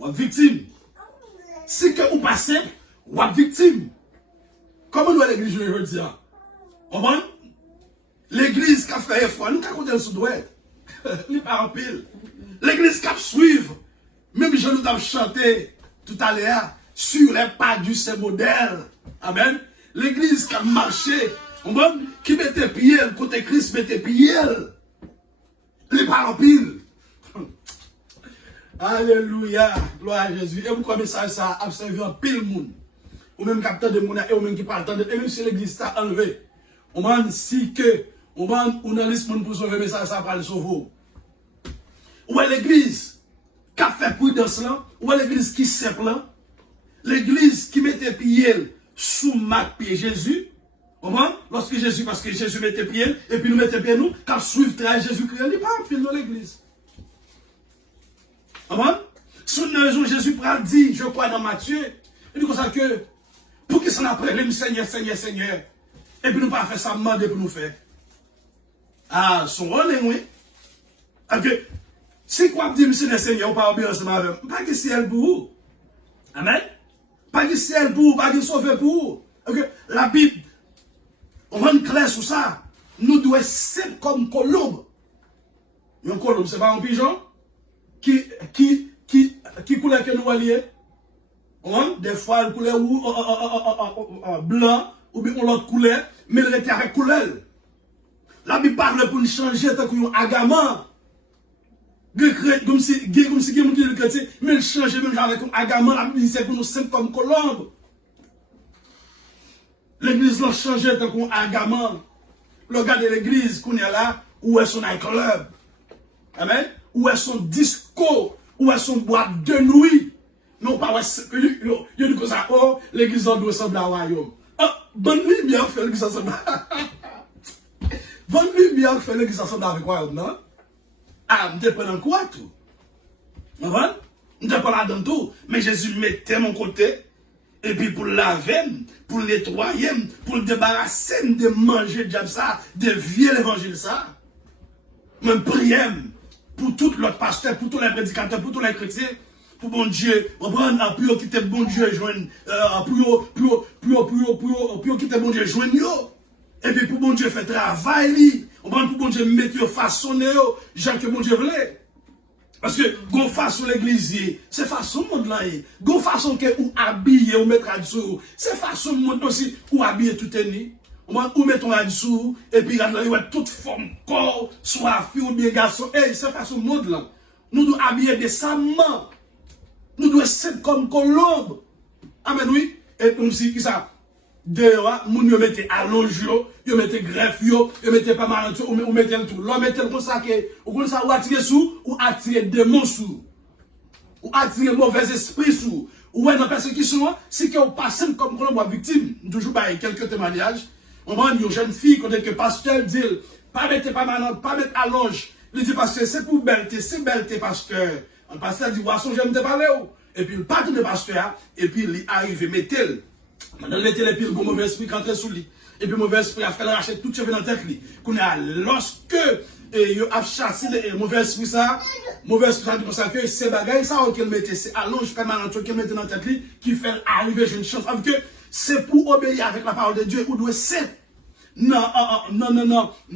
vous êtes victime. Si que vous pas simple, vous êtes victime. Comment nous l'église, je veux dire? L'église qui a fait effort, nous avons compté le sud-ouest. Les parents pile. L'église qui a suivre. Même je nous avons chanté tout à l'heure sur les pas du ce modèle. Amen. L'église qui a marché. Qui mettait pied, côté Christ mettait pied. Les parents pile. Alléluia. Gloire à Jésus. Et vous croyez ça, ça a servi un pile monde. Ou même capteur de monde, et ou même qui parle de, et même si l'église t'a enlevé. On va si que, on va, on a liste pour sauver, mais ça parle sauver. Ou est l'église qui a fait prudence là, ou est l'église qui simple là, l'église qui mettait pied sous ma pied Jésus. Lorsque Jésus, parce que Jésus mettait pied, et puis nous mettons pied nous, quand suivre très Jésus-Christ, il n'est pas en fil dans l'église. Sous une raison, Jésus prend dit, je crois dans Matthieu, il dit comme ça que, pour qu'il s'en apprenne, Seigneur, Seigneur, Seigneur, et puis nous pas faire ça, demander pour nous faire. Ah, son rôle, oui. Ok. Si quoi dit, Seigneur, Seigneur, ou pas obéir ensemble avec, pas de ciel pour vous. Amen. Pas de ciel pour vous, pas de sauver pour vous. Ok. La Bible, on va clair sur ça. Nous devons être comme colombe. Un colombe, c'est pas un pigeon qui couleur que nous voyons. Des fois, il couleur blanc ou bien l'autre couleur, mais il était avec couleur. La Bible parle pour nous changer tant qu'on agament. Comme si il le chrétien, mais il change même avec un agament. La Bible c'est pour nous simple comme colombe. L'église l'a changé tant qu'on agament. Le gars de l'église qu'on est là, où est son nightclub? Amen. Où est son disco? Où est son boîte de nuit? Non, pas il dit que ça, oh, l'église doit ressembler à un royaume. Bonne nuit bien fait l'église ensemble. Bonne nuit bien fait l'église ensemble avec royaume, non? Ah, je te prends dans quoi tout? Je te prends là dans tout. Mais Jésus mettait mon côté. Et puis pour laver, pour nettoyer, pour débarrasser de manger de ça, de vieux l'évangile ça. Même prière pour tout l'autre pasteur, pour tous les prédicateurs, pour tous les chrétiens, pour bon Dieu, reprendre un plus quitter bon Dieu, joindre, pour quitter bon Dieu, joindre. Et puis pour bon Dieu faire travail, on prend pour bon Dieu mettre façonner, gens que bon Dieu voulait. Parce que, gon façon l'église, c'est façon monde là, gon façon que ou habiller ou mettre à dessous, c'est façon monde aussi ou habiller tout est ou mettre à dessous, et puis là, il y a toute forme, corps, soit fille ou bien garçon, c'est façon monde là. Nous devons habiller décemment. Nous devons être comme colombe. Amen, oui. Et nous aussi, qui ça? Dehors, nous yo mettez allonge yo mettez greffe yo mettez pas mal ou mettez tout. L'homme mettez comme ça que ou comme ça ou attirer sous ou attirer démons sous. Ou attirer mauvais esprit sous. Ou dans persécution, si que vous passez comme colombe victime, toujours par quelques témoignages. On voit une jeune fille quand que pasteur dit pas mettre pas mal, pas mettre allonge. Il dit pasteur c'est pour belleté, c'est belleté pasteur. Le pasteur dit voici j'aime te parler. Et puis il part de pasteur et puis il arrive mettez. Maintenant, mettez les pieds, le mauvais esprit qui entre sous lui. Et puis, le mauvais esprit a fait racheter tout cheveux dans la tête. Lorsque il a chassé le mauvais esprit, ça, mauvais esprit, ça dit comme ça, que c'est bagaille, ça, qu'il mettait, c'est allonge permanent, qu'il mettait dans la tête, qui fait arriver, j'ai une chance. Parce que c'est pour obéir avec la parole de Dieu, ou doit c'est. Non,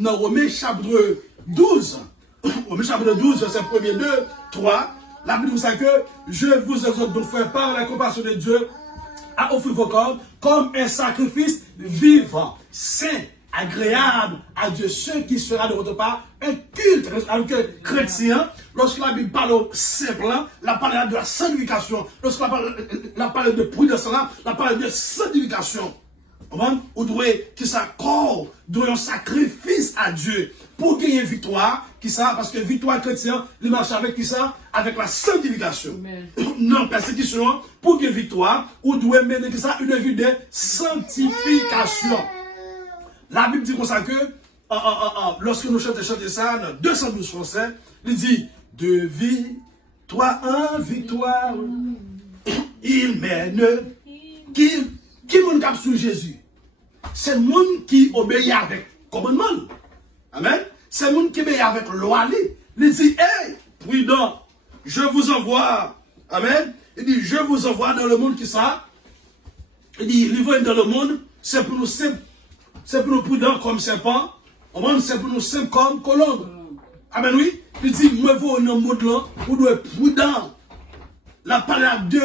Romains chapitre 12. Romains chapitre 12, verset 1er, 2, 3. La Bible dit ça que je vous exhorte donc faire par la compassion de Dieu à offrir vos corps comme un sacrifice vivant, saint, agréable à Dieu, ce qui sera de votre part un culte. Alors que chrétien, lorsque la Bible parle simple, la parle de la sanctification, lorsque la parle de prudence, la parle de sanctification. Vous devez que ça corps doit un sacrifice à Dieu pour gagner victoire, qui ça, parce que victoire chrétien, il marche avec qui ça? Avec la sanctification. Non, persécution, pour gagner victoire, vous devez mener qui ça? Une vie de sanctification. La Bible dit comme ça que, lorsque nous chantons ça, dans 212 français, il dit, de victoire en victoire, il mène, qui moun kap sous Jésus? C'est le monde qui obéit avec commandement. Amen. C'est le monde qui obéit avec loi. Il dit, hey, prudent, je vous envoie. Amen. Il dit, je vous envoie dans le monde qui ça. Il dit, livrez dans le monde, c'est pour nous simples, c'est pour nous prudents comme serpent. C'est pour nous simples comme colombe. Amen, oui. Il dit, moi, vous, dans le monde là, vous devez être prudent. La parole de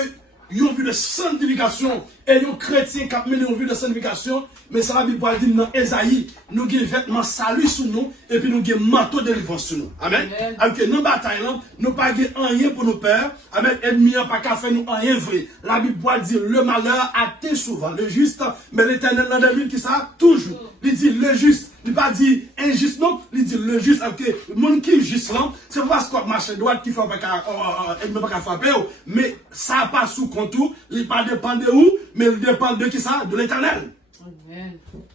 une vie de sanctification et un chrétien qui a mené une vie de sanctification, mais ça va dire dans Esaïe, nous avons vêtements salut sur nous et puis nous avons manteau de délivrance sur nous. Amen. Alors que dans la bataille, nous n'avons pas rien pour nous perdre. Amen. Ennemi n'a pas qu'à faire nous rien vrai. La Bible dit le malheur atteint souvent le juste, mais l'éternel dans lui qui ça toujours. Il dit le juste. Il n'a pas dit injuste, non. Il dit le juste. Alors que le monde qui est juste là, c'est pas ce qu'on marche droite qui fait pas qu'à frapper, mais ça n'a pas sous contour. Il ne dépend pas de où, mais il dépend de qui ça? De l'éternel.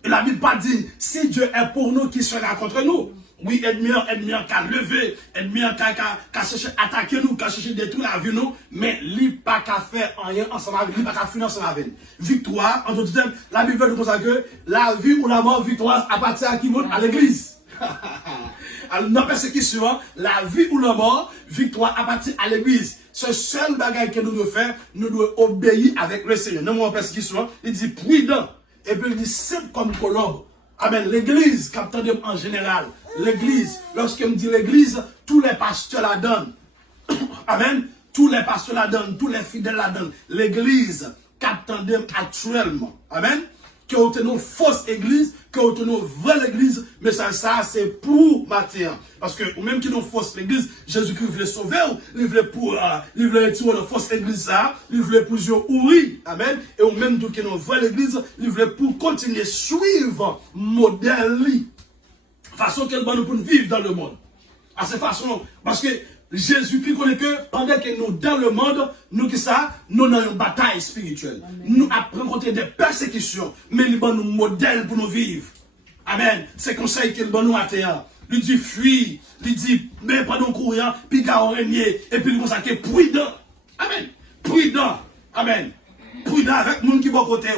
Et la Bible pas dit, si Dieu est pour nous, qui sera contre nous? Oui, ennemi qui a levé, ennemi qui a cherché à attaquer nous, qui a cherché à détruire la vie nous, mais il n'a pas qu'à faire rien ensemble avec lui, il n'a pas qu'à finir ensemble avec nous. Victoire, en d'autres termes, la Bible veut dire que la vie ou la mort, victoire, appartient à qui monte? À l'église. Alors, dans la persécution, la vie ou la mort, victoire appartient à l'église. Ce seul bagage que nous devons faire, nous devons obéir avec le Seigneur. Dans la persécution, il dit prudent. Et puis il dit simple comme colombe. Amen. L'église, captain en général, l'église, lorsqu'il me dit l'église, tous les pasteurs la donnent. Amen. Tous les pasteurs la donnent, tous les fidèles la donnent. L'église, captain actuellement. Amen. Que vous tenez une fausse église, que vous tenez une vraie église, mais ça c'est pour Matthieu. Parce que, ou même qui nous fausse l'église, Jésus-Christ voulait sauver, il voulait pour, il voulait retirer la fausse église, ça, il voulait pour jouer oui, amen. Et ou même qui nous vraie l'église, il voulait pour continuer à suivre modèle, façon qu'elle va nous pour vivre dans le monde. À cette façon, parce que Jésus-Christ connaît que pendant que nous dans le monde, nous qui ça, nous avons une bataille spirituelle. Amen. Nous apprenons des persécutions, mais il va nous modèle pour nous vivre. Amen. C'est conseil qu'il va nous atteindre. Il dit fuis, il dit mais pas de courir, puis gars régner, et puis il consacre prudent. Amen. Prudent. Amen. prudent avec moun qui bon côté,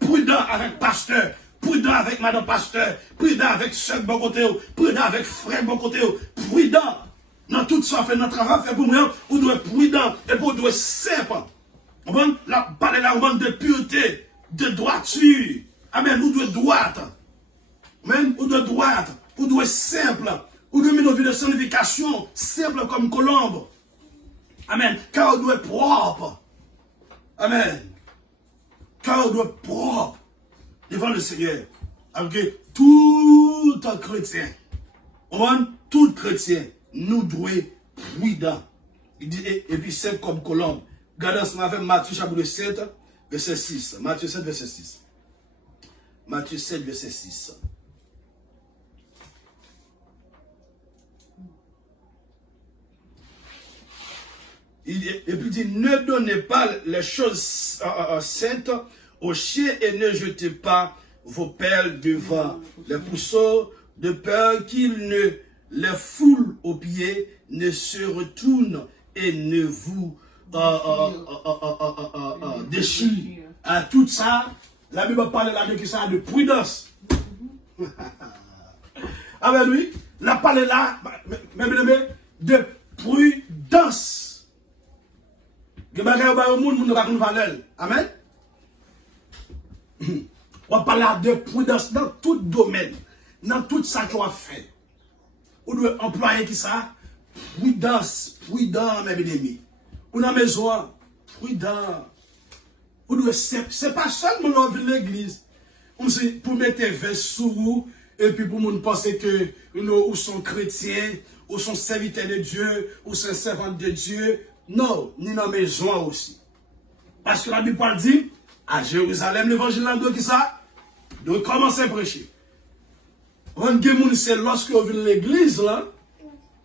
prudent avec pasteur, prudent avec madame pasteur, prudent avec soeur bon côté, prudent avec frère bon côté, prudent. Dans tout ça, fait notre travail, fait pour moi, vous devez être prudent et vous devez être simple. On va parler là, de pureté, de droiture. Amen, vous devez être droite. Amen, vous devez être droite, vous devez être simple. Vous devez mettre une vie de signification, simple comme colombe. Amen, car vous devez être propre. Amen. Car on doit être propre devant le Seigneur. Avec tout chrétien, tout chrétien, nous devons être prudents. Il dit, et puis c'est comme colombe. Regardez ce matin, Matthieu chapitre 7, verset 6. Matthieu 7, verset 6. Matthieu 7, verset 6. Et puis il dit, ne donnez pas les choses saintes aux chiens et ne jetez pas vos perles devant les pourceaux, de peur qu'ils ne les foulent aux pieds, ne se retournent et ne vous déchirent. À tout ça, la Bible parle là de ça, de prudence. Ah ben oui, la parle là, de prudence. Amen. On parle de prudence dans tout domaine, dans tout ça qu'on a fait. On doit employer qui ça? Prudence, prudent, mes bien-aimés. On a besoin, prudent. C'est pas seulement dans l'église. Pour mettre un verre sous vous, et puis pour nous penser que nous sommes chrétiens, ou sont serviteurs de Dieu, ou sont servants de Dieu. Non, ni dans la maison aussi. Parce que la Bible dit, à Jérusalem, l'évangile de qui ça? De commencer à prêcher. C'est lorsque vous venez à l'église, là,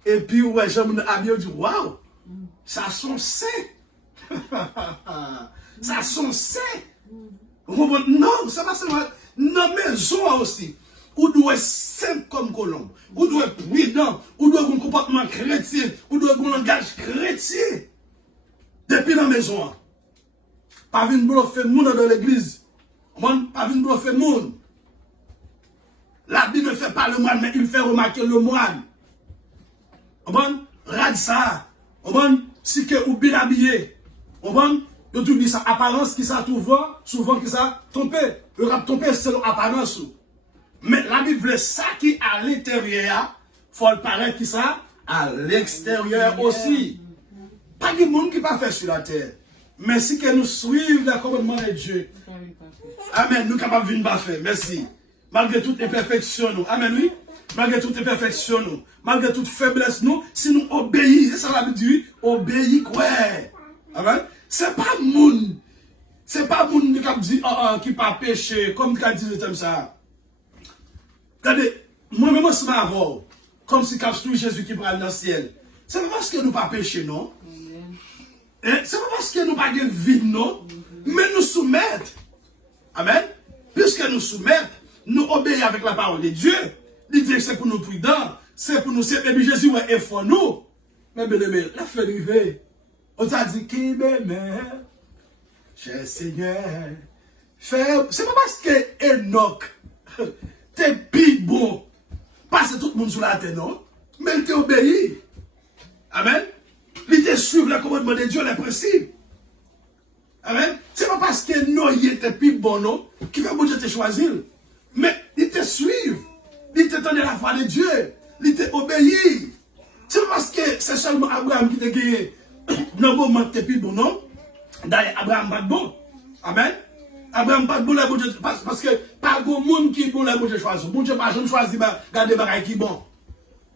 et puis, ouais, j'ai mon ami, dit, waouh, ça sont saints. Ça sont saints. Non, c'est pas seulement dans la maison aussi. Ou doit être simple comme colombe. Ou doit être prudent. Ou doit avoir un comportement chrétien. Ou doit avoir un langage chrétien. Depuis la maison. Pas venir bluffer le monde dans l'église. Pas venir bluffer le monde. La Bible ne fait pas le moine, mais il fait remarquer le moine. Rad ça. Si que ou bien habillé. Yo tout dit ça, apparence qui ça souvent qui ça trompé. Le rap trompé c'est l'apparence. Mais la Bible veut ça qui à l'intérieur, faut le paraître qui ça à l'extérieur aussi. Pas de monde qui pas fait sur la terre. Mais si que nous suivons le commandement de Dieu. Amen, nous capables de venir faire. Merci. Malgré toute imperfection nous. Amen, oui. Malgré toute imperfection nous. Malgré toute faiblesse nous, si nous obéissons, c'est ça la Bible dit, obéis quoi. Amen. C'est pas moun. C'est pas moun qui dit qui pas péché comme tu as dit comme ça. Regardez, moi-même je suis avant comme si c'est Jésus qui prend dans le ciel. C'est pas parce que nous pas péché non. C'est pas parce que nous pas de vie non, mais nous soumettons. Amen. Puisque nous soumettons, nous obéissons avec la parole de Dieu. Il dit que c'est pour nous prudents, c'est pour nous servir. Et puis Jésus est fort nous. Mais bien aimé, la fait arriver. On t'a dit qui m'aime, cher Seigneur. C'est pas parce que Enoch, t'es plus bon, parce que tout le monde sur la terre, non? Mais il t'a obéi. Amen. Il t'a suivi le commandement de Dieu, les principes. Amen. C'est pas parce que Noé était plus bon, non? Qui fait que Dieu t'a choisi. Mais il t'a suivi. Il t'a donné la foi de Dieu. Il t'a obéi. C'est pas parce que c'est seulement Abraham qui t'a gagné. Dans le moment où tu es plus bon, non? D'ailleurs, Abraham pas bon. Amen. Abraham pas bon, parce que pas de monde qui est bon, là, Dieu choisit. Bon Dieu pas choisi, garder bagaille qui bon.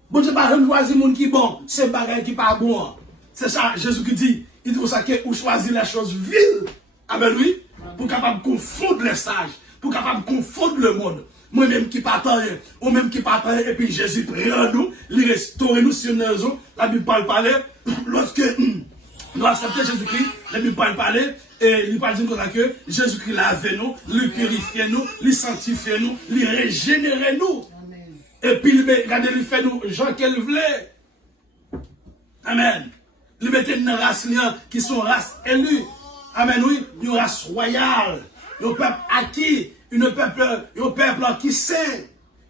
Bon Dieu pas choisi monde qui bon, c'est bagaille qui pas bon. C'est ça, Jésus qui dit. Il dit pour ça que vous choisissez les choses viles. Amen, oui. Pour capable confondre les sages. Pour capable confondre le monde. Moi-même qui partage, ou même qui partage, et puis Jésus prend nous, il restaure nous sur nos raisons. La Bible parle, lorsque nous acceptons Jésus-Christ, la Bible parle, et il parle comme ça que Jésus-Christ lave nous, lui purifie nous, lui sanctifie nous, lui régénère nous. Et puis, regardez, il fait nous, gens qu'elle voulait. Amen. Il mettait une race qui sont race élue. Amen, oui, une race royale, un peuple acquis, un peuple qui saint,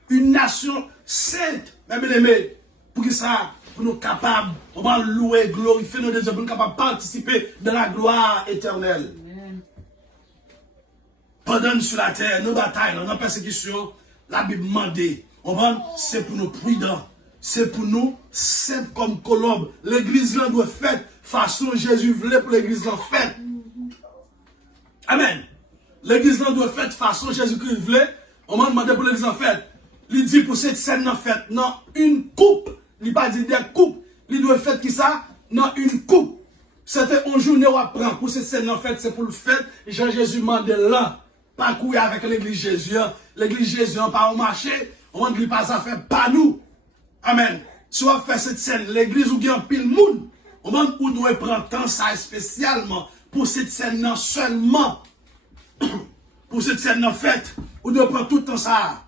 une nation sainte, même aimé, pour que ça, pour nous capables, on va louer, glorifier nos dieux, pour nous capables de participer dans la gloire éternelle. Amen. Pendant sur la terre, nos batailles, nos persécutions, la Bible demande, c'est pour nous prudents, c'est pour nous simples comme colombe. L'église là doit faire façon Jésus voulait pour l'église là faite. Amen. L'église là doit faire façon Jésus-Christ voulait. On m'a demandé pour l'église en fait. Il dit pour cette scène en fait, non, une coupe. Il pas dit des coupes. Il doit faire qui ça? Non, une coupe. C'était un jour où on prend pour cette scène en fait, c'est pour le fait. Jean-Jésus m'a là. Pas courir avec l'église Jésus. L'église Jésus pas au marché. On ne dit pas ça fait pas nous. Amen. Si on fait cette scène, l'église où il y a pile monde, on doit prendre temps ça spécialement pour cette scène non seulement. Pour cette scène en fait, on doit prendre tout le temps ça.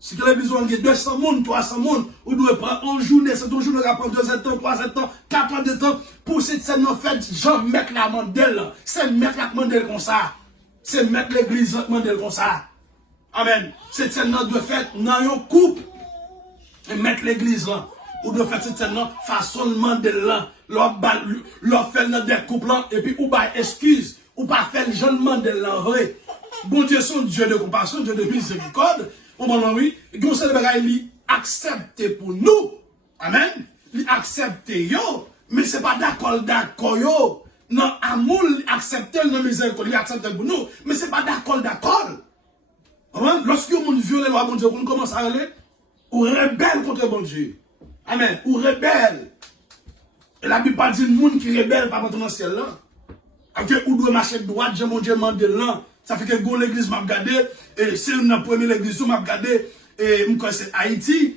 Si l'église où il y a 200 personnes, 300 personnes, on doit prendre une journée, c'est une journée qui prend 2 ans, 3 ans, 4 ans de temps pour cette scène en fait. Jean mettre la mandelle, c'est mettre la mandelle comme ça. C'est mettre l'église mandelle comme ça. Amen. Cette scène doit faire dans une coupe. Et mettre l'église là. Ou doit faire cette scène là, façonnement de là. Leur faire dans des couples là. Et puis, ou pas excuse. Ou pas faire le jeune mandel là. Bon Dieu, son Dieu de compassion, Dieu de miséricorde. On va oui. Et comme ça, il accepte pour nous. Amen. Il accepte yo. Mais c'est pas d'accord yo. Non, amour, accepter le miséricorde, il accepte pour nous. Mais c'est pas d'accord. Lorsque vous violez la loi, bon Dieu, on commence à aller, ou rebelle contre bon Dieu. Amen. Ou rebelle. Et la Bible pas dit le monde qui rebelle par dans le ciel là. Ou doit marcher droite, j'ai mon Dieu mandé là. Ça fait que go l'église m'a regardé, et c'est une première église m'a regardé, et moi c'est Haïti.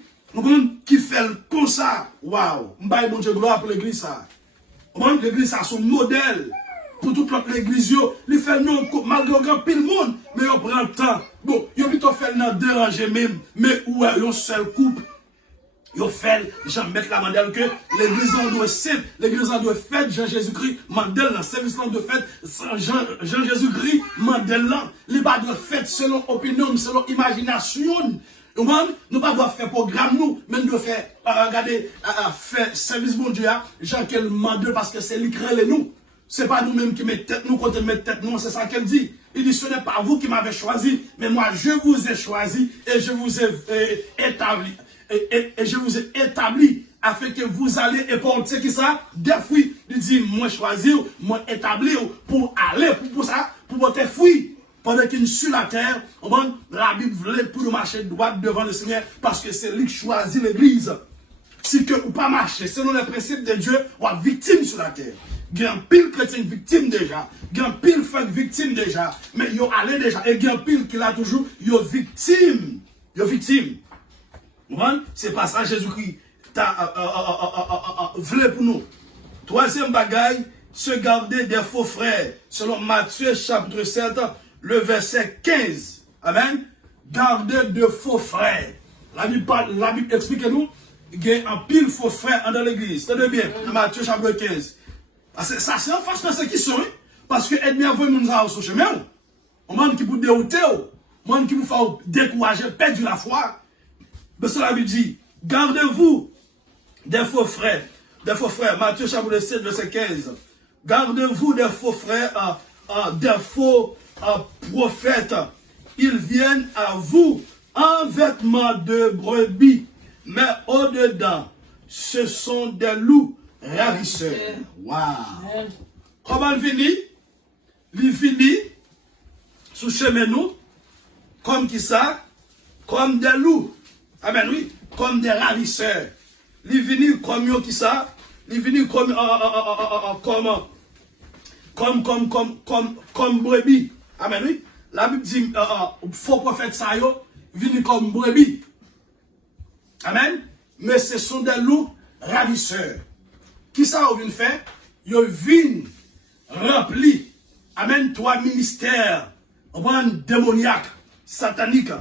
Qui fait comme ça. Waouh. M'baye bon Dieu gloire pour l'église ça. L'église a son modèle. Pour toute l'autre église, il fait non, malgré grand pile monde, mais il prend le temps. Bon, il plutôt fait non déranger même, mais où est une seule coupe. Il fait, j'en mettre la mandale que l'église en doit simple, l'église en doit fait, Jean-Jésus-Christ, mandale, le service en doit fait, Jean-Jésus-Christ, mandale, il pas doit fait selon opinion, selon imagination. Nous ne pas doit faire programme nous, mais nous devons faire, regarder, faire service bon Dieu, Jean qu'elle mandale parce que c'est lui qui crée nous. Ce n'est pas nous-mêmes qui mettons tête nous contre mettre tête nous, c'est ça qu'elle dit. Il dit, ce n'est pas vous qui m'avez choisi, mais moi je vous ai choisi et je vous ai établi. Et je vous ai établi afin que vous allez éporter qui ça? Des fruits. Il dit, moi choisi, moi établi pour aller, pour ça, pour porter fruits. Pendant qu'il est sur la terre, la Bible voulait pour nous marcher droit devant le Seigneur parce que c'est lui qui choisit l'église. Si que ou pas marcher, selon les principes de Dieu, on est victime sur la terre. Il y a un pile chrétien victime déjà. Il y a un pile funk victime déjà. Mais il y a allé déjà. Et il y a un pile qui l'a toujours. Il y a victime. Il y a victime. C'est pas ça Jésus-Christ voulait pour nous. Troisième bagaille, se garder des faux frères. Selon Matthieu chapitre 7, le verset 15. Amen. Garder de faux frères. La Bible explique-nous. Il y a un pile faux frères dans l'église. Tenez bien, Matthieu chapitre 15. Ça, c'est en face persécution. Parce que ennemi a voulu nous avoir sur le chemin. On demande qui vous dérouter. On demande qui vous fait décourager, perdre la foi. Mais cela veut dire, gardez-vous des faux frères. Des faux frères. Matthieu chapitre 7, verset 15. Gardez-vous des faux frères, des faux prophètes. Ils viennent à vous en vêtements de brebis. Mais au-dedans, ce sont des loups ravisseurs. Waouh! Comment il finit? Il finit sous chemin nous, comme qui ça? Comme des loups. Amen, oui, comme des ravisseurs. Il finit comme yo qui ça? Il finit comme brebis. Amen, oui. La Bible dit, faux prophète ça yo, vini comme brebis. Amen. Mais ce sont des loups ravisseurs. Qui ça vient faire? Ils viennent remplir. Amen. 3 ministères. On va démoniaque, satanique.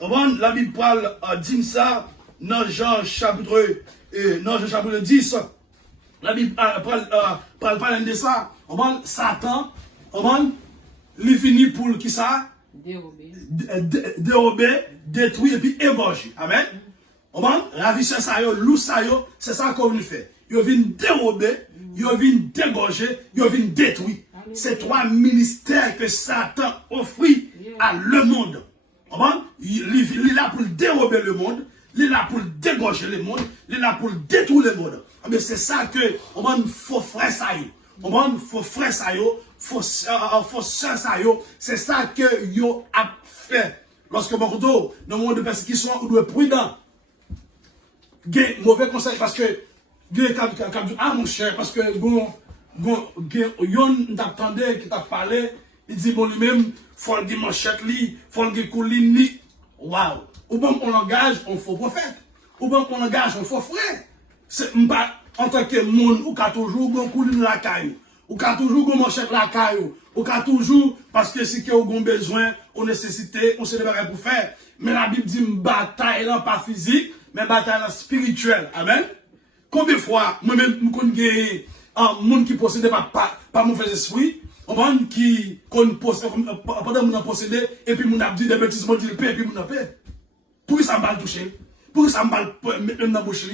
On va la Bible parle dit ça dans Jean chapitre 10. La Bible parle de ça. On va Satan il finit pour qui ça? Dérober, détruire et puis ébaucher. Amen. Ravisseur ça yo, loup ça yo, c'est ça qu'on vient faire. Yo vient dérober, yo vient dégorger, yo vient détruire. C'est trois ministères que Satan offre à le monde. Il est là pour dérober le monde, il est là pour dégorger le monde, il est là pour détruire le monde. Mais c'est ça que faut frère ça yo. Faut frère ça yo, faut sœur ça yo, c'est ça que yo a fait. Lorsque dans le monde de persécution, on doit être prudent. Mauvais conseil parce que ah mon cher, parce que yon t'attendait qui t'a parlé, il dit bon lui-même faut le dire manchette li, faut le dire couline ni. Waouh. Ou bon on engage on faux prophète, ou bon on engage on faux frère. C'est pas en tant que monde ou qu'a toujours bon couline la caillou, ou qu'a toujours bon manchette la caillou, ou qu'a toujours parce que c'est que on besoin, on nécessité, on se débarrasse pour faire. Mais la Bible dit bataille là pas physique, mais bataille spirituelle. Amen. Combien de fois, moi-même, je connais un monde qui possède pas mauvais esprit, un monde qui pendant que possédé, et puis mon a dit des bêtises, mon dit le paix, et puis mon a paix. Pourquoi ça m'a touché? Pourquoi ça m'a mettre dans la bouche?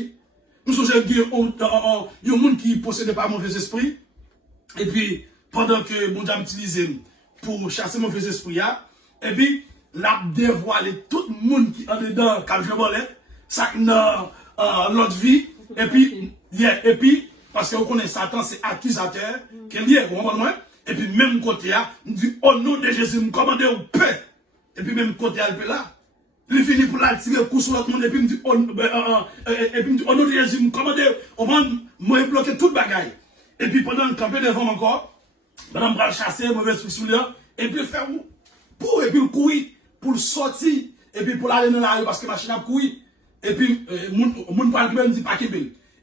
Nous sommes un monde qui possède pas mauvais esprit, et puis pendant que mon a utilisé pour chasser mauvais esprit, et puis l'a dévoilé tout le monde qui est dedans, quand je volais, ça dans l'autre vie. Et puis, parce qu'on connaît Satan, c'est accusateur, qui est lié, vous comprenez? Et puis, même côté, il dit, au nom de Jésus, me commandez au paix. Et puis, même côté, il est là. Il finit pour la tirer coup sur l'autre monde, et puis, il me dit, au nom de Jésus, me commandez, moi, bloquer toute bagaille. Et puis, pendant le campé devant encore, pendant que je chasser, mauvais esprit sous l'air, et puis, faire où? Et puis, courir, pour le sortir, et puis, pour aller dans la rue, parce que la machine a courir. Et puis, mon parle me dit pas qu'il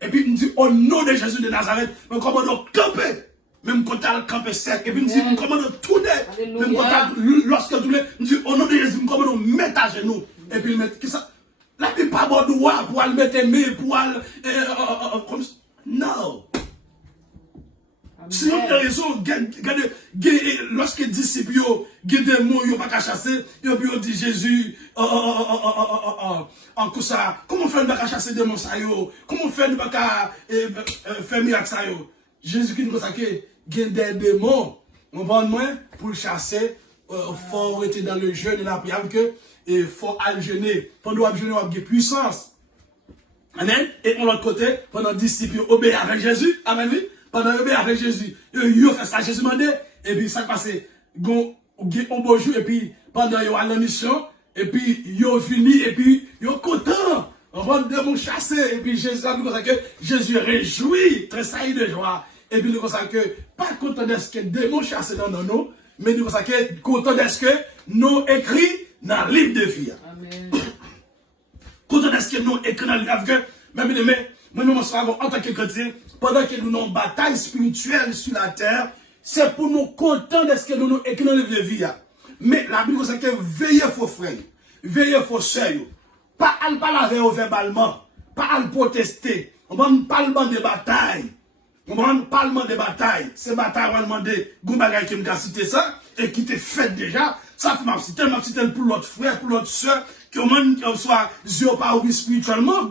et puis, il me dit, au nom de Jésus de Nazareth, me commande camper. Même quand tu as campé sec. Et puis, il me dit, me commande tout net. Même quand lorsque tu l'es, il me dit, au nom de Jésus, me commande mettre à genoux. Et puis, il me dit, qu'est-ce que ça? La Bible pas bon droit pour aller mettre mes, pour aller, comme ça. Non. Sinon, il y a raison, lorsque les disciples, il y a des mots, ils n'ont pas qu'à chasser, ils ont dit Jésus, comment faire de chasser des mots, comment faire de faire miracle, Jésus qui nous consacre, il y a des démons, on va moins pour chasser, il faut être dans le jeûne et la prière, il faut aller jeûner, pendant le jeûner, on a de puissance. Amen. Et de l'autre côté, pendant les disciples obéissent avec Jésus, amen. Pendant qu'ils obéissent avec Jésus, ils ont fait ça, Jésus m'a dit, et puis ça passe, ils ont beau jour, et puis pendant qu'ils ont la mission, et puis ils ont fini, et puis ils sont contents. On va démon chasser, et puis Jésus a dit que Jésus réjouit, très saillie de joie. Et puis nous consacre que, pas content de ce que démon chassé dans nous, mais nous consacre content de ce que nous écrit dans le livre de vie. Amen. Content de ce que nous écrit dans le livre de vie. Mais, moi, en tant que chrétien, pendant que nous avons une bataille spirituelle sur la terre, c'est pour nous contents de ce que nous écrit dans le livre de vie. Mais la Bible consacre que veillez vos frères, veillez vos soeurs, pas à parler verbalement, pas à protester, on va parler de bataille. On va parler de bataille. Ces batailles, on va demander, Goumagay qui m'a cité ça, et qui était fait déjà. Ça fait m'a cité pour l'autre frère, pour l'autre soeur, qui au moins soit yeux pas ouvert spirituellement,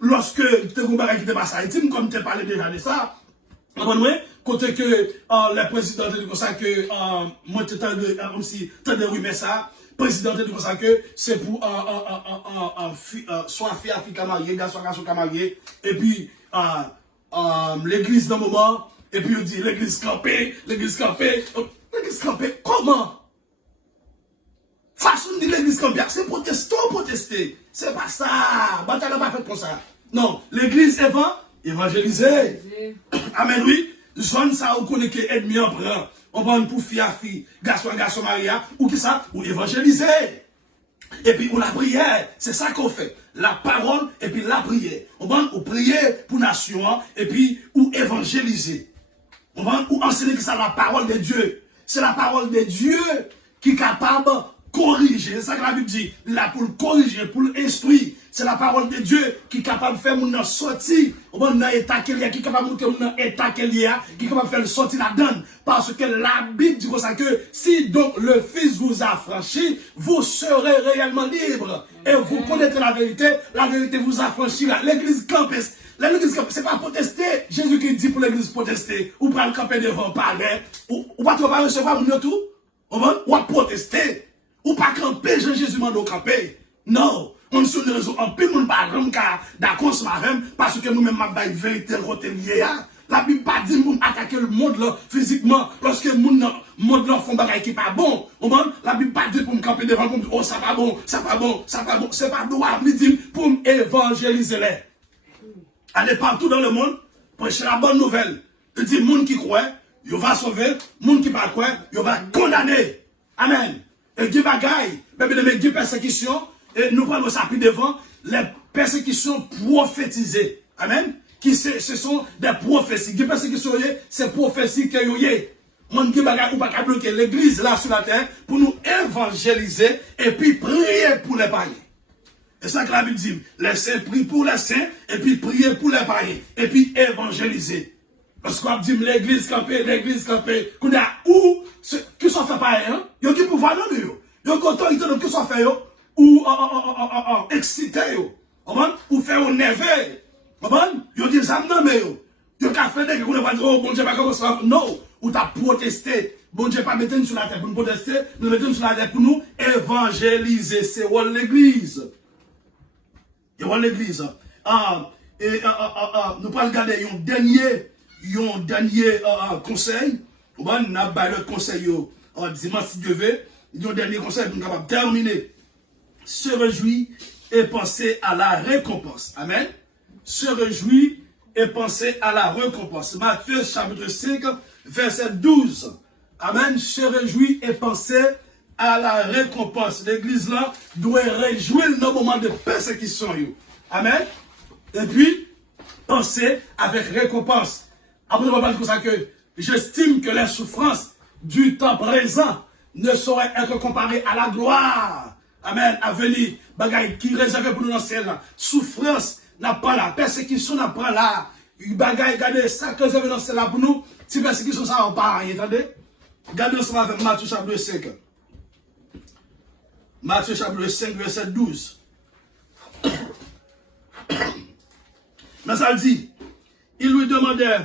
lorsque Goumagay qui était passé à Haïti, comme tu parlé déjà de ça. Côté que le président de ça que moi comme si tu de rumeur ça, président de ça que c'est pour soit fille Afrique mariée, garçon marié, et puis l'église d'un moment, et puis on dit l'église campée, comment? Façon de dire l'église campée, c'est protester, c'est pas ça, bataille n'a pas fait comme ça. Non, l'église évangélisée. Amen, oui. Zone ça, on connaît que ennemi en prend. On prend pour fille, garçon, Maria, ou qui ça, ou évangéliser. Et puis, ou la prière, c'est ça qu'on fait. La parole, et puis la prière. On va ou prier pour nation, et puis, ou évangéliser. On va ou enseigner que c'est la parole de Dieu. C'est la parole de Dieu qui est capable de corriger. C'est ça que la Bible dit. Là, pour le corriger, pour l'instruire. C'est la parole de Dieu qui est capable de faire mon sortir. Dans l'état qu'il y a, qui est capable de monter dans l'état qu'il y a, qui est capable de faire sortir la donne. Parce que la Bible dit comme ça que si donc le Fils vous a franchi, vous serez réellement libre. Et vous connaîtrez la vérité vous affranchira. L'église campus. L'église campus, c'est pas protester. Jésus qui dit pour l'église protester. Ou prendre le camper devant palais. Ou pas trop pas recevoir mon tout. Ou à protester. Ou pas camper, Jésus m'a donc camper. Non. On se dit en plus, on ne parle pas d'accord parce que nous-mêmes, nous avons vérité côté lié. La Bible pas dit qu'on attaquer le monde là, physiquement, parce que le monde là font des choses qui pas bon. La Bible pas dit pour me camper devant, pour me dire, oh, ça pas bon, ça pas bon, ça pas bon. C'est pas droit, il dit pour évangéliser les. Allez partout dans le monde, prêcher la bonne nouvelle. Il dit, monde qui croit, il va sauver, monde qui pas croit, il va condamner. Amen. Et il y a des bagailles, des persécutions. Et nous prenons ça plus devant, les persécutions prophétisées. Amen. Ce sont des prophéties. Les persécutions, c'est prophéties que vous avez. Mon Dieu, ou pas bloquer l'église là sur la terre pour nous évangéliser et puis prier pour les païens. C'est ça que la Bible dit. Les saints prient pour les saints et puis prier pour les païens. Et puis évangéliser. Parce qu'on dit l'église campée. Qu'on a où, qui sont fait païens, il y a qui pouvoir dans nous. Il y a qui autorité dans qui sont fait, ou excité, ou faire un nerveux. Ils disent ça, non, mais ils ont fait des gens qui disent, oh, bon Dieu, pas comment ça. Non, ou tu as protesté. Bon Dieu, pas mettre nous sur la terre pour nous protester, nous mettons sur la terre pour nous évangéliser. C'est l'église. C'est l'église. Nous allons regarder un dernier conseil. On a le conseil dimanche si Dieu veut. Il y a un dernier conseil pour nous capables de terminer. Se réjouit et penser à la récompense. Amen. Se réjouit et penser à la récompense. Matthieu chapitre 5, verset 12. Amen. Se réjouit et penser à la récompense. L'église là doit réjouir dans le moment de persécution. Amen. Et puis, penser avec récompense. Après, on va parler comme ça que j'estime que les souffrances du temps présent ne sauraient être comparées à la gloire. Amen, à venir, bagaille qui réservé pour nous dans le ciel. Souffrance n'a pas là, persécution n'a pas là. Bagaille, regardez, ça que réservé dans le ciel pour nous, si persécution ça n'a pas rien, attendez. Regardez ensemble avec Matthieu chapitre 5. Matthieu chapitre 5, verset 12. Mais ça dit, il lui demandait,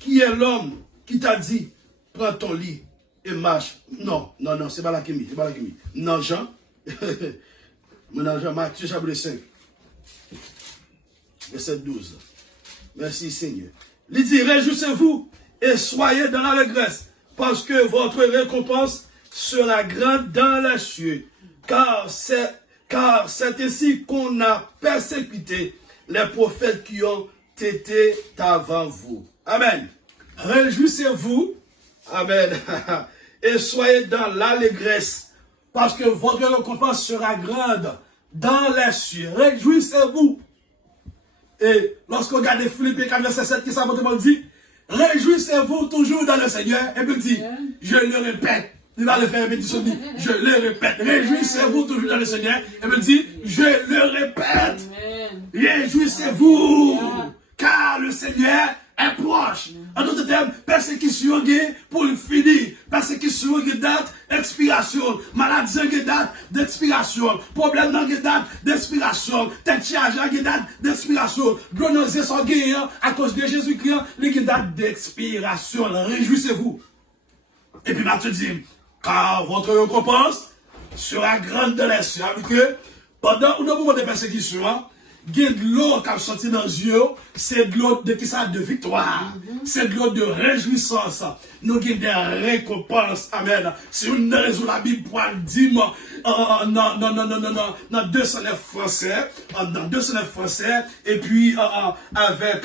qui est l'homme qui t'a dit, prends ton lit et marche. Non, c'est pas la qui c'est pas la qui non, Jean. Jean, Matthieu chapitre 5, verset 12. Merci Seigneur. Il dit, réjouissez-vous et soyez dans l'allégresse, parce que votre récompense sera grande dans les cieux. Car c'est ainsi qu'on a persécuté les prophètes qui ont été avant vous. Amen. Réjouissez-vous. Amen. Et soyez dans l'allégresse, parce que votre récompense sera grande dans les cieux. Réjouissez-vous. Et lorsqu'on regarde Philippiens 4, verset 7, qui s'appelle dit, réjouissez-vous toujours dans le Seigneur. Et puis il dit, je le répète. Il va le faire répétition, dit, je le répète. Réjouissez-vous toujours dans le Seigneur. Et puis il dit, je le répète. Réjouissez-vous. Car le Seigneur est proche. En d'autres termes, persécution pour le finir. Persécution date d'expiration. Maladie date d'expiration. Problème date d'expiration. Tête charge date d'expiration. Gonose sans guerre à cause de Jésus-Christ, les date d'expiration. Réjouissez-vous. Et puis Matthieu dit, car votre récompense sera grande dans les cieux. Pendant un moment de persécution, il y a de l'eau qui a sorti dans les yeux, c'est de l'eau de victoire, c'est de l'eau de réjouissance. Nous avons des récompenses. Amen. C'est une raison la Bible pour dire, dans 209 français, et puis avec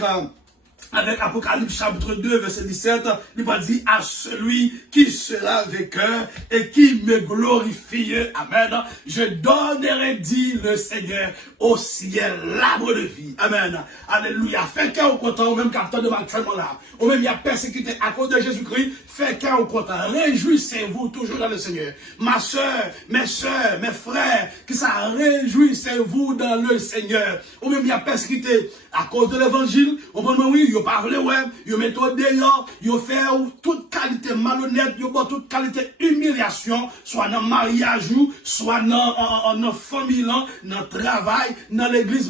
avec Apocalypse chapitre 2, verset 17, il va dire à celui qui sera vainqueur et qui me glorifie. Amen. Je donnerai, dit le Seigneur, au ciel l'arbre de vie. Amen. Alléluia. Fais qu'un au content, au même capteur de actuellement là. Ou même il y a persécuté à cause de Jésus-Christ. Fais qu'un au content. Réjouissez-vous toujours dans le Seigneur. Ma soeur, mes frères, que ça réjouissez-vous dans le Seigneur. Ou même il y a persécuté à cause de l'évangile. On va dire oui, il parle ouais, il met au dehors, il fait toute qualité malhonnête, il fait toute qualité humiliation, soit dans le mariage, soit dans la famille, dans le travail, dans l'église.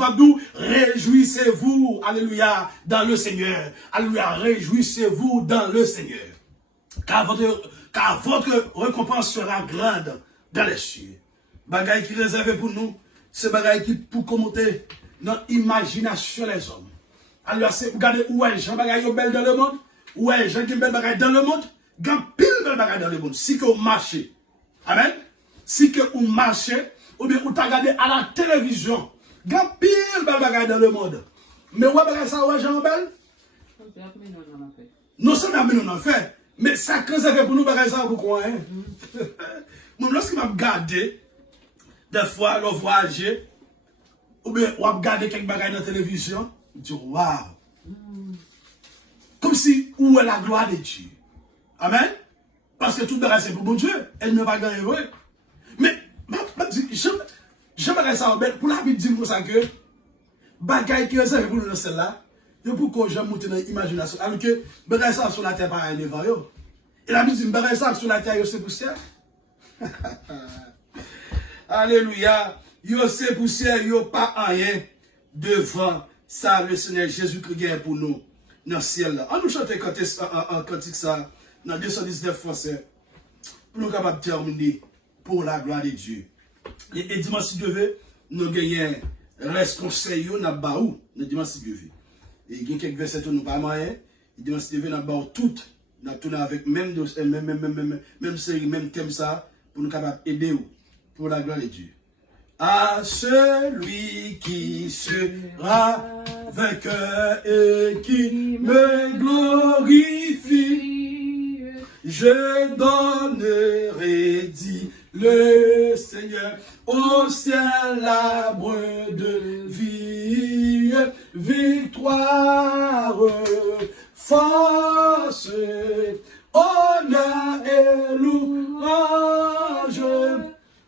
Réjouissez-vous, alléluia, dans le Seigneur. Alléluia, réjouissez-vous dans le Seigneur. Car votre récompense sera grande dans les cieux. Bagaille qui est réservé pour nous, c'est bagaille qui pour commenter dans l'imagination des hommes. Alors, c'est regardez où est Jean bagaille belle dans le monde, où est Jean qui belle bagaille dans le monde, grand pile belle bagaille dans le monde. Si que vous marchez, amen. Si que vous marchez, ou bien vous regardez à la télévision, grand pile belle bagaille dans le monde. Mais où est ça, où est Jean belle? Non seulement nous en fait, mais ça que ça fait pour nous bagaille ça pourquoi hein? Moi lorsque m'a regardé des fois le voyager ou bien on regarder quelques bagaille dans la télévision, je dis waouh. Comme si où est la gloire de Dieu. Amen. Parce que tout bagaille c'est pour bon Dieu, elle ne va pas gagner vrai. Mais je bagaille ça pour la Bible dit comme ça que bagaille qui est réservé pour nous dans celle-là. Et pourquoi j'ai monté dans l'imagination? Alors que, bagaille ça sur la terre, pas un évan. Et la Bible dit, bagaille ça sur la terre, c'est poussière. Alléluia. Yo c'est poussière, yo pas rien devant ça, le Seigneur Jésus-Christ est pour nous dans le ciel. On nous chante un cantique ça, dans 219 français, pour nous capables de terminer pour la gloire de Dieu. Et dimanche, si Dieu veut, nous gagnons reste conseil, nous avons dimanche, si Dieu veut. Et il y a quelques versets qui nous pas moyen. Il dit, si Dieu veut, nous avons tout. Nous avons tourné avec même série, même thème ça, pour nous capables d'aider pour la gloire de Dieu. À celui qui sera vainqueur et qui me glorifie, je donnerai, dit le Seigneur, au ciel l'arbre de vie, victoire, force, honneur et louange,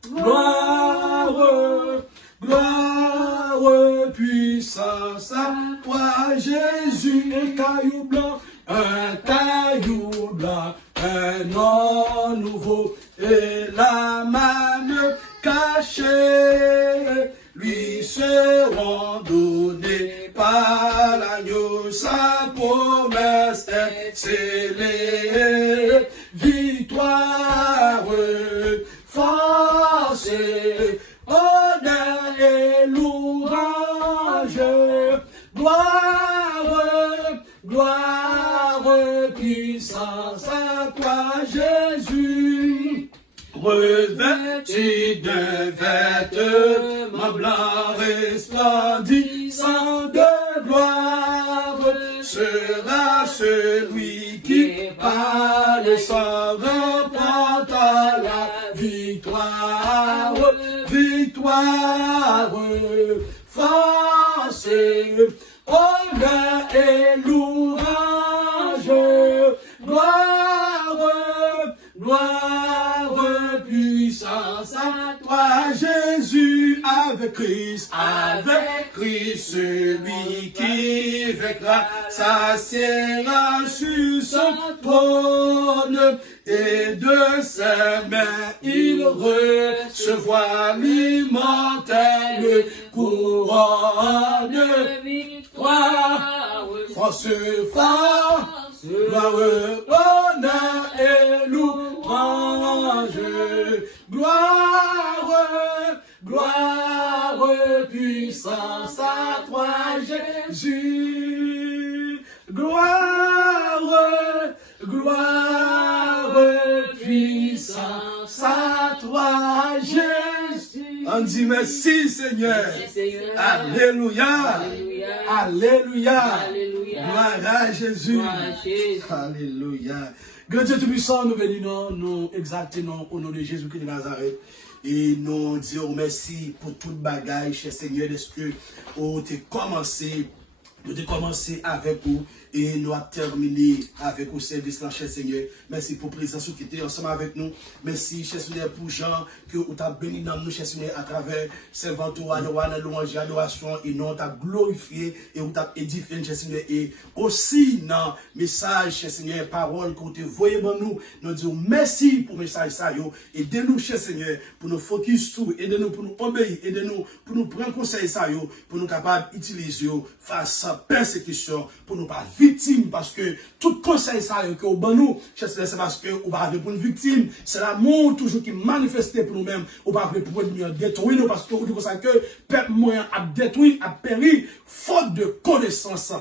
gloire, gloire, puissance à toi, Jésus, un caillou blanc, un nom nouveau, et la main cachée, lui seront donnés par l'agneau, sa promesse est scellée, victoire, force, honneur et louange, gloire, gloire, puissance à toi, Jésus. Revêtu d'un vêtement blanc resplendissant de gloire, sera celui qui par le sang remporte la victoire, victoire, force, honneur et louange, gloire, gloire, puissance à toi, Jésus, avec Christ, celui qui vaincra s'assiera sur son trône, et de ses mains il recevra l'immortelle couronne, victoire, force, gloire, honneur et louange, gloire, gloire, puissance à toi, Jésus, gloire, gloire, puissance à toi, Jésus. On dit merci, Seigneur. Alléluia. Alléluia. Alléluia. Gloire à Jésus. Gloire à Jésus. Alléluia. Grand Dieu Tout-Puissant, nous bénissons, nous exaltons au nom de Jésus-Christ de Nazareth. Et nous disons merci pour toute bagaille, cher Seigneur, est-ce que vous avez commencé avec vous et nous avons terminé avec vous service là, cher Seigneur. Merci pour la présence qui était ensemble avec nous. Merci, cher Seigneur, pour Jean, que vous avez béni dans nous, cher Seigneur, à travers servant à la louange et adoration, et nous avons glorifié et vous avez édifié, cher Seigneur, et aussi dans le message, cher Seigneur, parole que vous avez voyé dans nous, nous disons merci pour le message, ça, aidez-nous, cher Seigneur, pour nous focus sur, aidez-nous pour nous obéir, aidez-nous pour nous prendre conseil, ça, pour nous capables d'utiliser face à persécution, pour nous pas victimes, parce que tout conseil ça que au ban nous, c'est parce que on va pour une victime, c'est l'amour toujours qui manifesté pour nous-mêmes, on va pour nous détruire nous, parce que on dit ça que peuple moyen a détruit, a péri, faute de connaissance.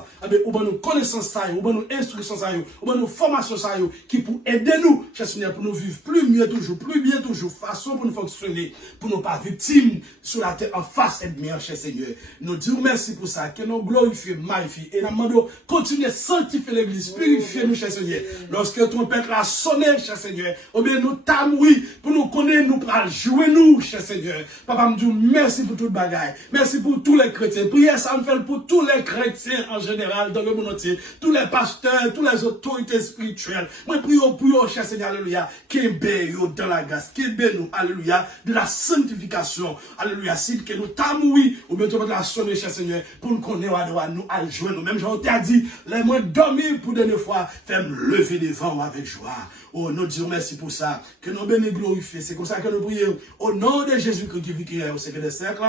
On va nous connaissance ça, on va nous instruction ça, on va nous formation ça, qui pour aider nous, cher Seigneur, pour nous vivre plus mieux toujours, plus bien toujours, façon pour nous fonctionner, pour nous pas victimes sur la terre en face ennemi, cher Seigneur. Nous disons merci pour ça, que nous glorifions, magnifions, et nous demandons, continuez à sanctifier l'église, purifiez nous, cher Seigneur. Lorsque trompette la sonné, cher Seigneur, ou bien nous tamoui, pour nous connaître, nous pour jouer nous, cher Seigneur. Papa me dit merci pour toute bagaille, merci pour tous les chrétiens. Prière ça me fait pour tous les chrétiens en général dans le monde entier, tous les pasteurs, toutes les autorités spirituelles. Moi, prions, cher Seigneur, alléluia, qui est dans la grâce, qui est nous, alléluia, de la sanctification, alléluia, si que nous tamoui, ou bien trompette la sonné, cher Seigneur, pour nous connaître, nous à jouer nous. Même j'en t'ai dit, les moins dormir pour dernière fois, faire me lever devant avec joie. Oh, nous disons merci pour ça. Que nous bénissons glorifier. C'est comme ça que nous prions. Au nom de Jésus-Christ qui vit au secret des siècles.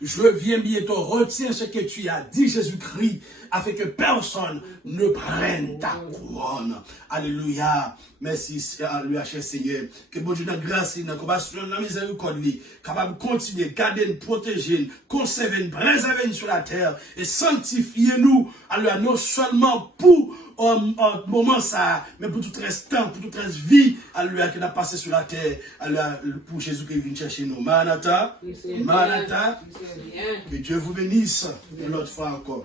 Je viens bientôt. Retiens ce que tu as dit, Jésus-Christ, afin que personne ne prenne ta couronne. Alléluia. Merci, alléluia, cher Seigneur. Que bon Dieu, dans la grâce, dans la compassion, dans la miséricorde, capable de continuer, garder, protéger, conserver, préserver sur la terre et sanctifier nous, alléluia, non seulement pour un moment ça, mais pour tout restant, pour toute reste vie, alléluia, qui a passé sur la terre, alléluia, pour Jésus qui vient chercher nous. Maranatha, Maranatha, que Dieu vous bénisse une autre fois encore.